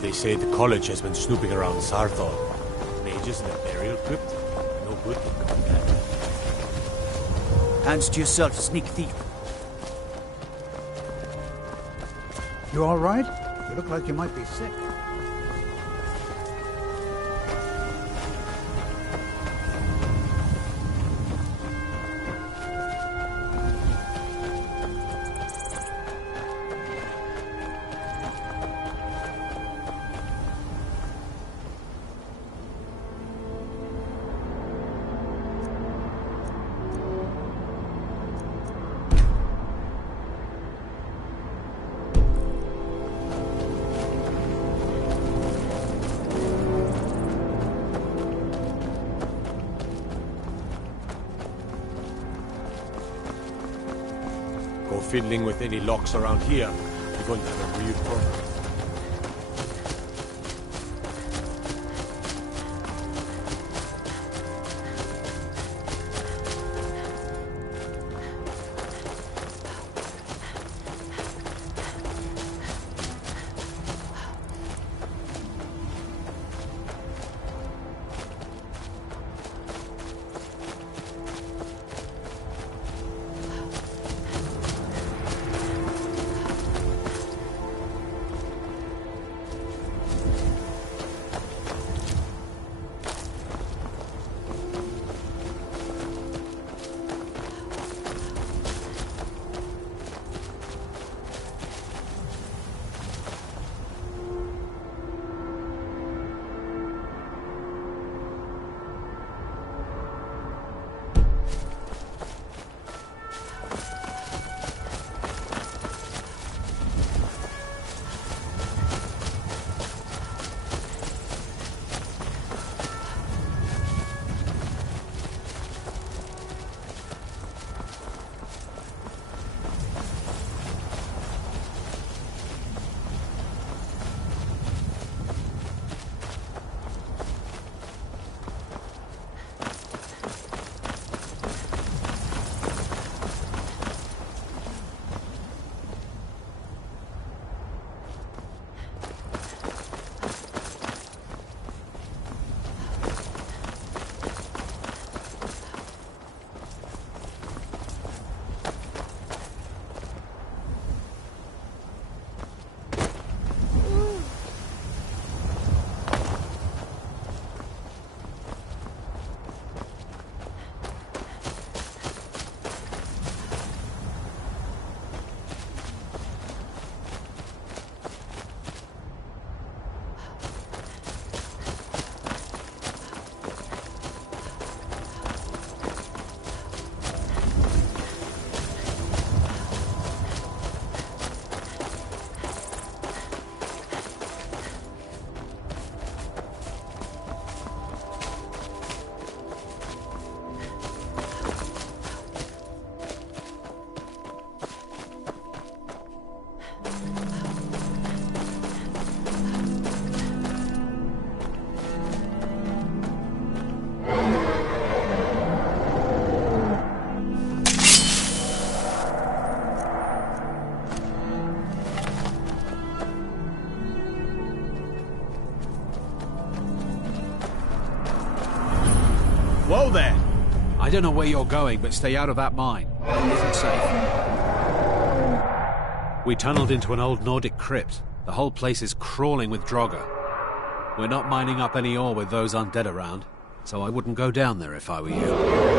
They say the college has been snooping around Sarthor. Mages in a burial crypt? No good can come of that. Hands to yourself, sneak thief. You all right? You look like you might be sick. Fiddling with any locks around here, you're going to have a real problem. Whoa there! I don't know where you're going, but stay out of that mine. It isn't safe. We tunneled into an old Nordic crypt. The whole place is crawling with Draugr. We're not mining up any ore with those undead around, so I wouldn't go down there if I were you.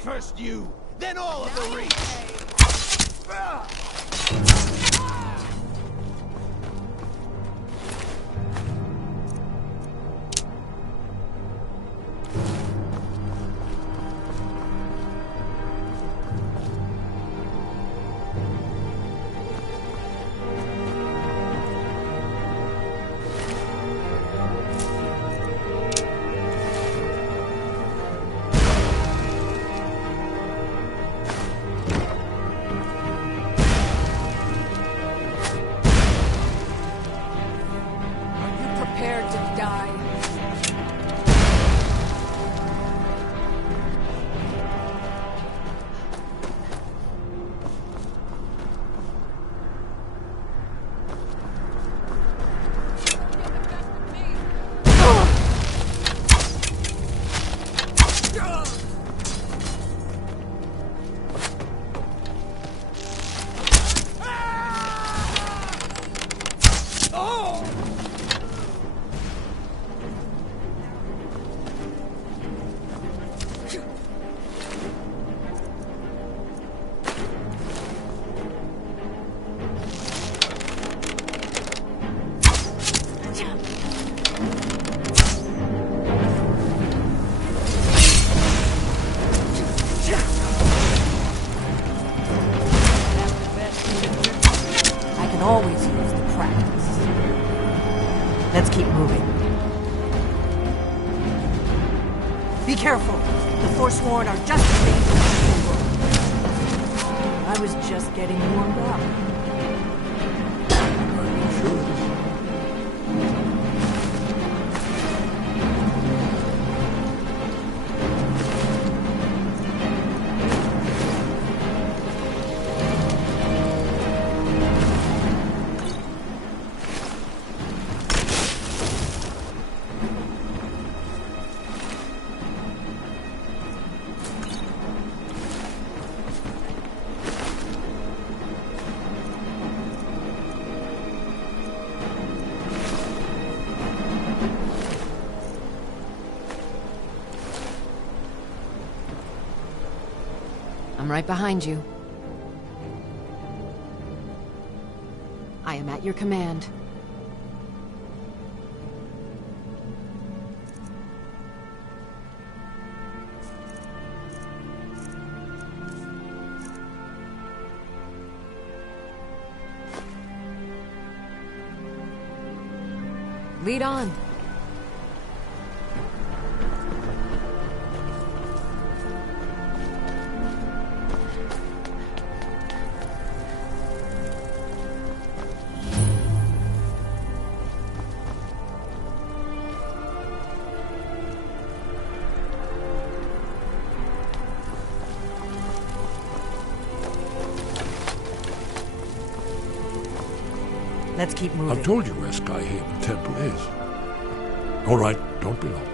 First you, then all of the Reach! can always use the practice. Let's keep moving. Be careful! The Forsworn are just as dangerous as they were. I was just getting warmed up. I'm right behind you. I am at your command. Lead on. Let's keep moving. I've told you where Skyrim Temple is. All right, don't be long.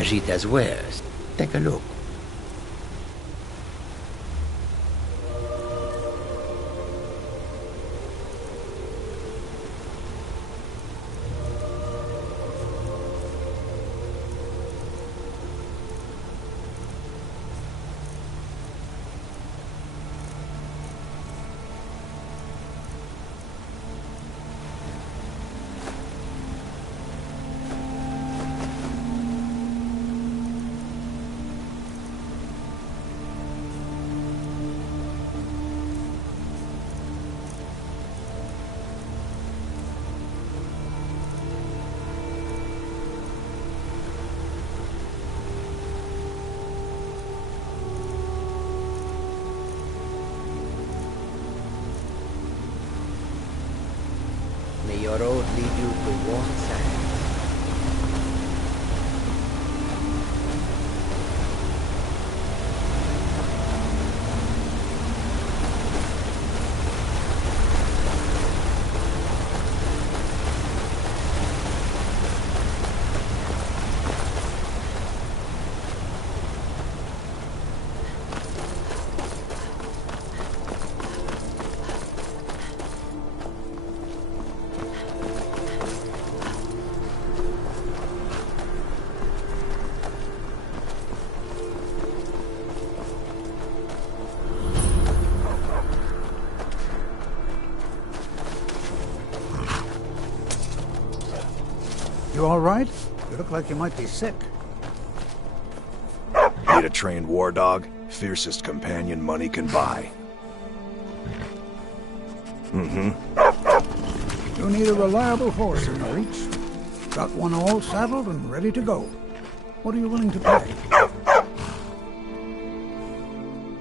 Khajiit's wares. Take a look. May your road lead you to warm sands. You all right? You look like you might be sick. Need a trained war dog? Fiercest companion money can buy. You need a reliable horse in the reach. Got one all saddled and ready to go. What are you willing to pay?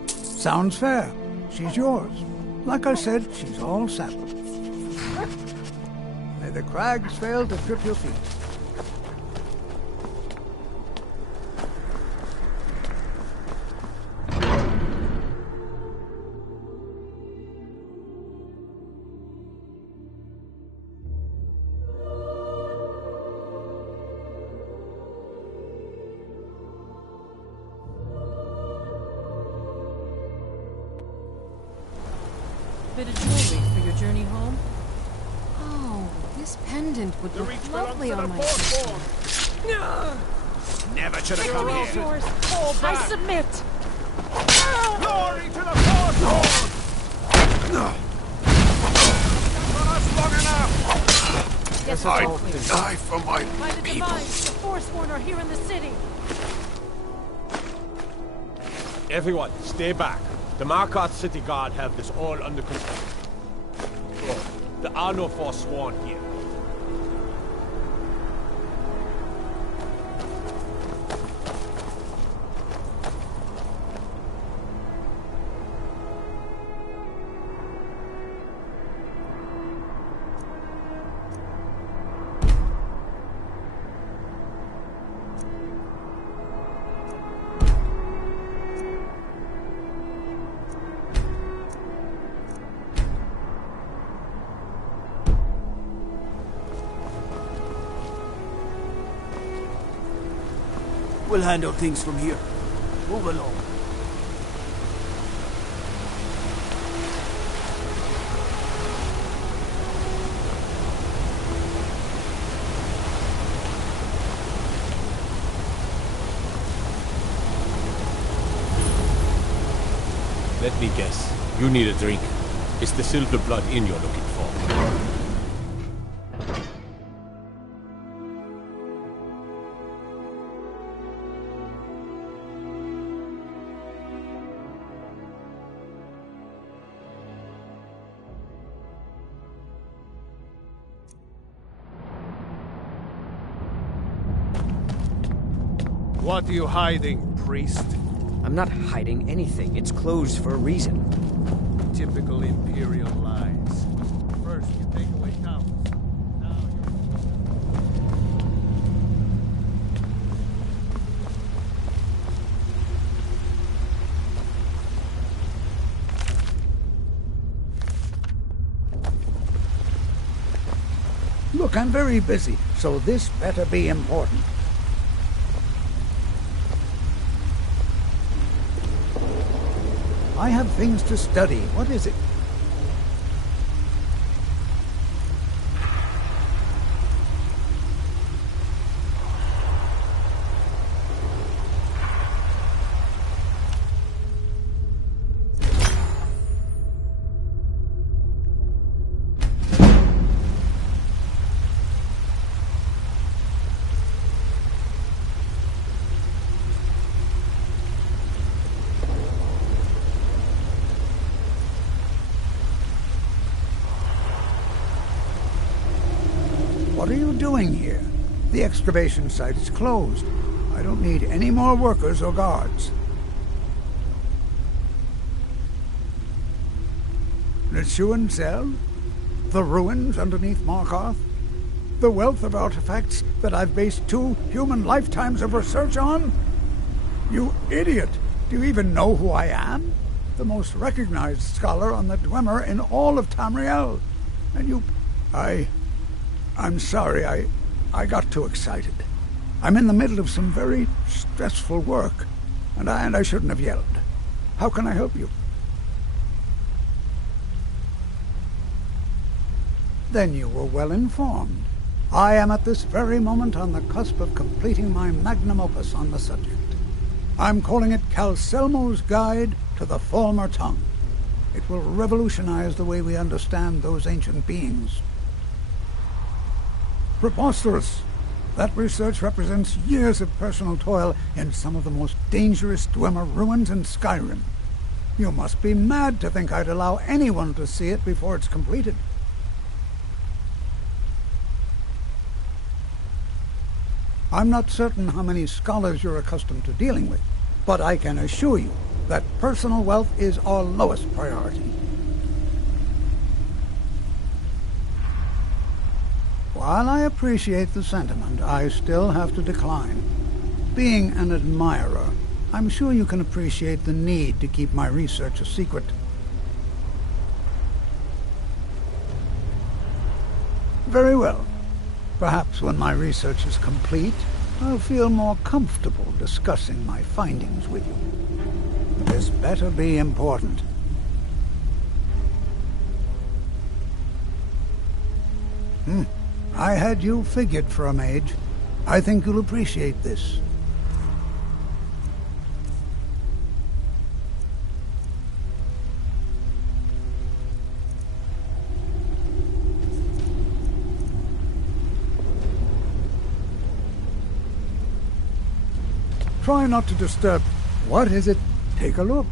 Sounds fair. She's yours. Like I said, she's all saddled. May the crags fail to trip your feet. Bit of jewelry for your journey home? Oh, this pendant would look lovely on my sister. Never should have come here. Yours. I submit. Glory to the Force! Long enough! Yes, I'd die for my By the people. demise, the Forsworn are here in the city. Everyone, stay back. The Markarth city guard have this all under control. Oh, there are no Forsworn here. We'll handle things from here. Move along. Let me guess. You need a drink. It's the silver blood inn you're looking for. What are you hiding, priest? I'm not hiding anything. It's closed for a reason. Typical Imperial lies. First you take away towns. Now Look, I'm very busy, so this better be important. I have things to study. What is it? What are you doing here? The excavation site is closed. I don't need any more workers or guards. Nichuan Zell? The ruins underneath Markarth? The wealth of artifacts that I've based 2 human lifetimes of research on? You idiot! Do you even know who I am? The most recognized scholar on the Dwemer in all of Tamriel. And you... I'm sorry, I got too excited. I'm in the middle of some very stressful work, and I shouldn't have yelled. How can I help you? Then you were well informed. I am at this very moment on the cusp of completing my magnum opus on the subject. I'm calling it Calselmo's Guide to the Falmer Tongue. It will revolutionize the way we understand those ancient beings. Preposterous! That research represents years of personal toil in some of the most dangerous Dwemer ruins in Skyrim. You must be mad to think I'd allow anyone to see it before it's completed. I'm not certain how many scholars you're accustomed to dealing with, but I can assure you that personal wealth is our lowest priority. While I appreciate the sentiment, I still have to decline. Being an admirer, I'm sure you can appreciate the need to keep my research a secret. Very well. Perhaps when my research is complete, I'll feel more comfortable discussing my findings with you. This better be important. I had you figured for a mage. I think you'll appreciate this. Try not to disturb. What is it? Take a look.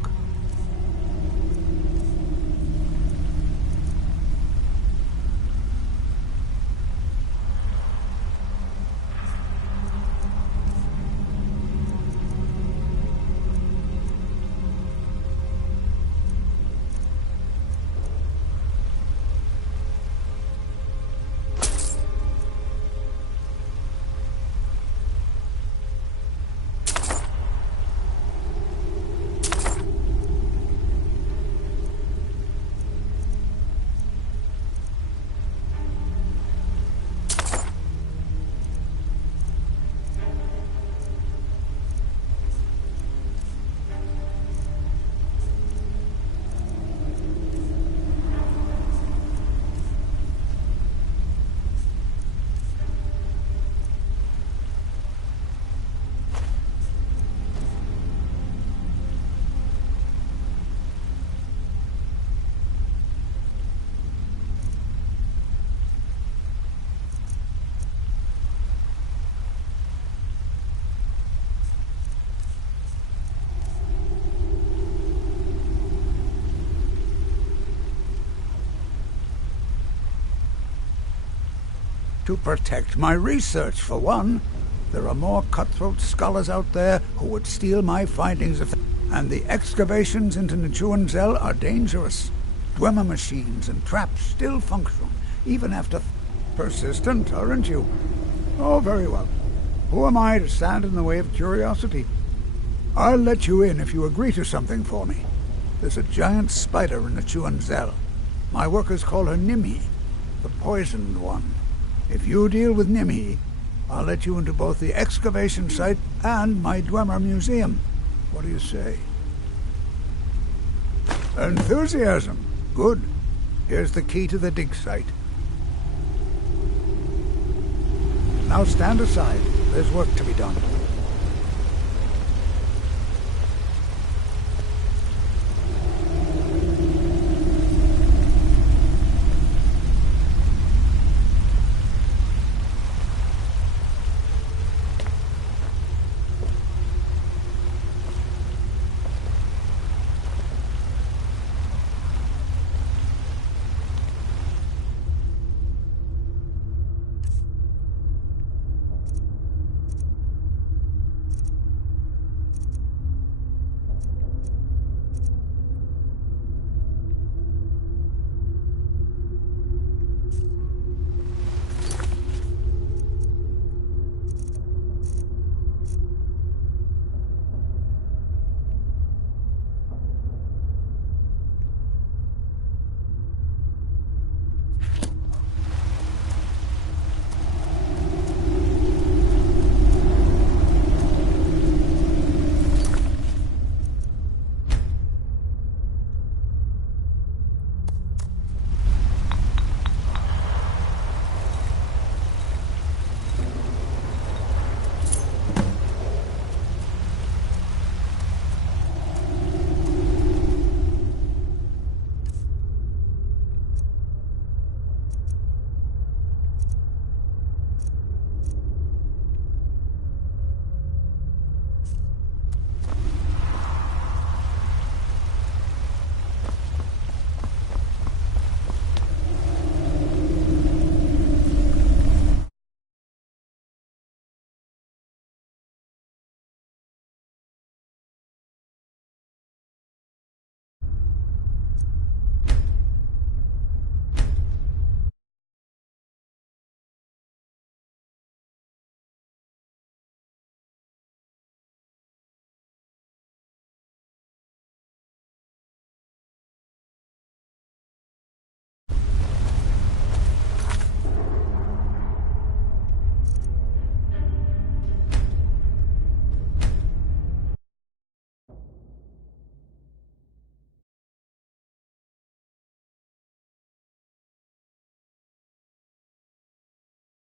To protect my research, for one. There are more cutthroat scholars out there who would steal my findings and the excavations into Nichuan Zell are dangerous. Dwemer machines and traps still function, even after... Persistent, aren't you? Oh, very well. Who am I to stand in the way of curiosity? I'll let you in if you agree to something for me. There's a giant spider in Nichuan Zell. My workers call her Nimhi, the poisoned one. If you deal with Nimhi, I'll let you into both the excavation site and my Dwemer museum. What do you say? Enthusiasm. Good. Here's the key to the dig site. Now stand aside. There's work to be done.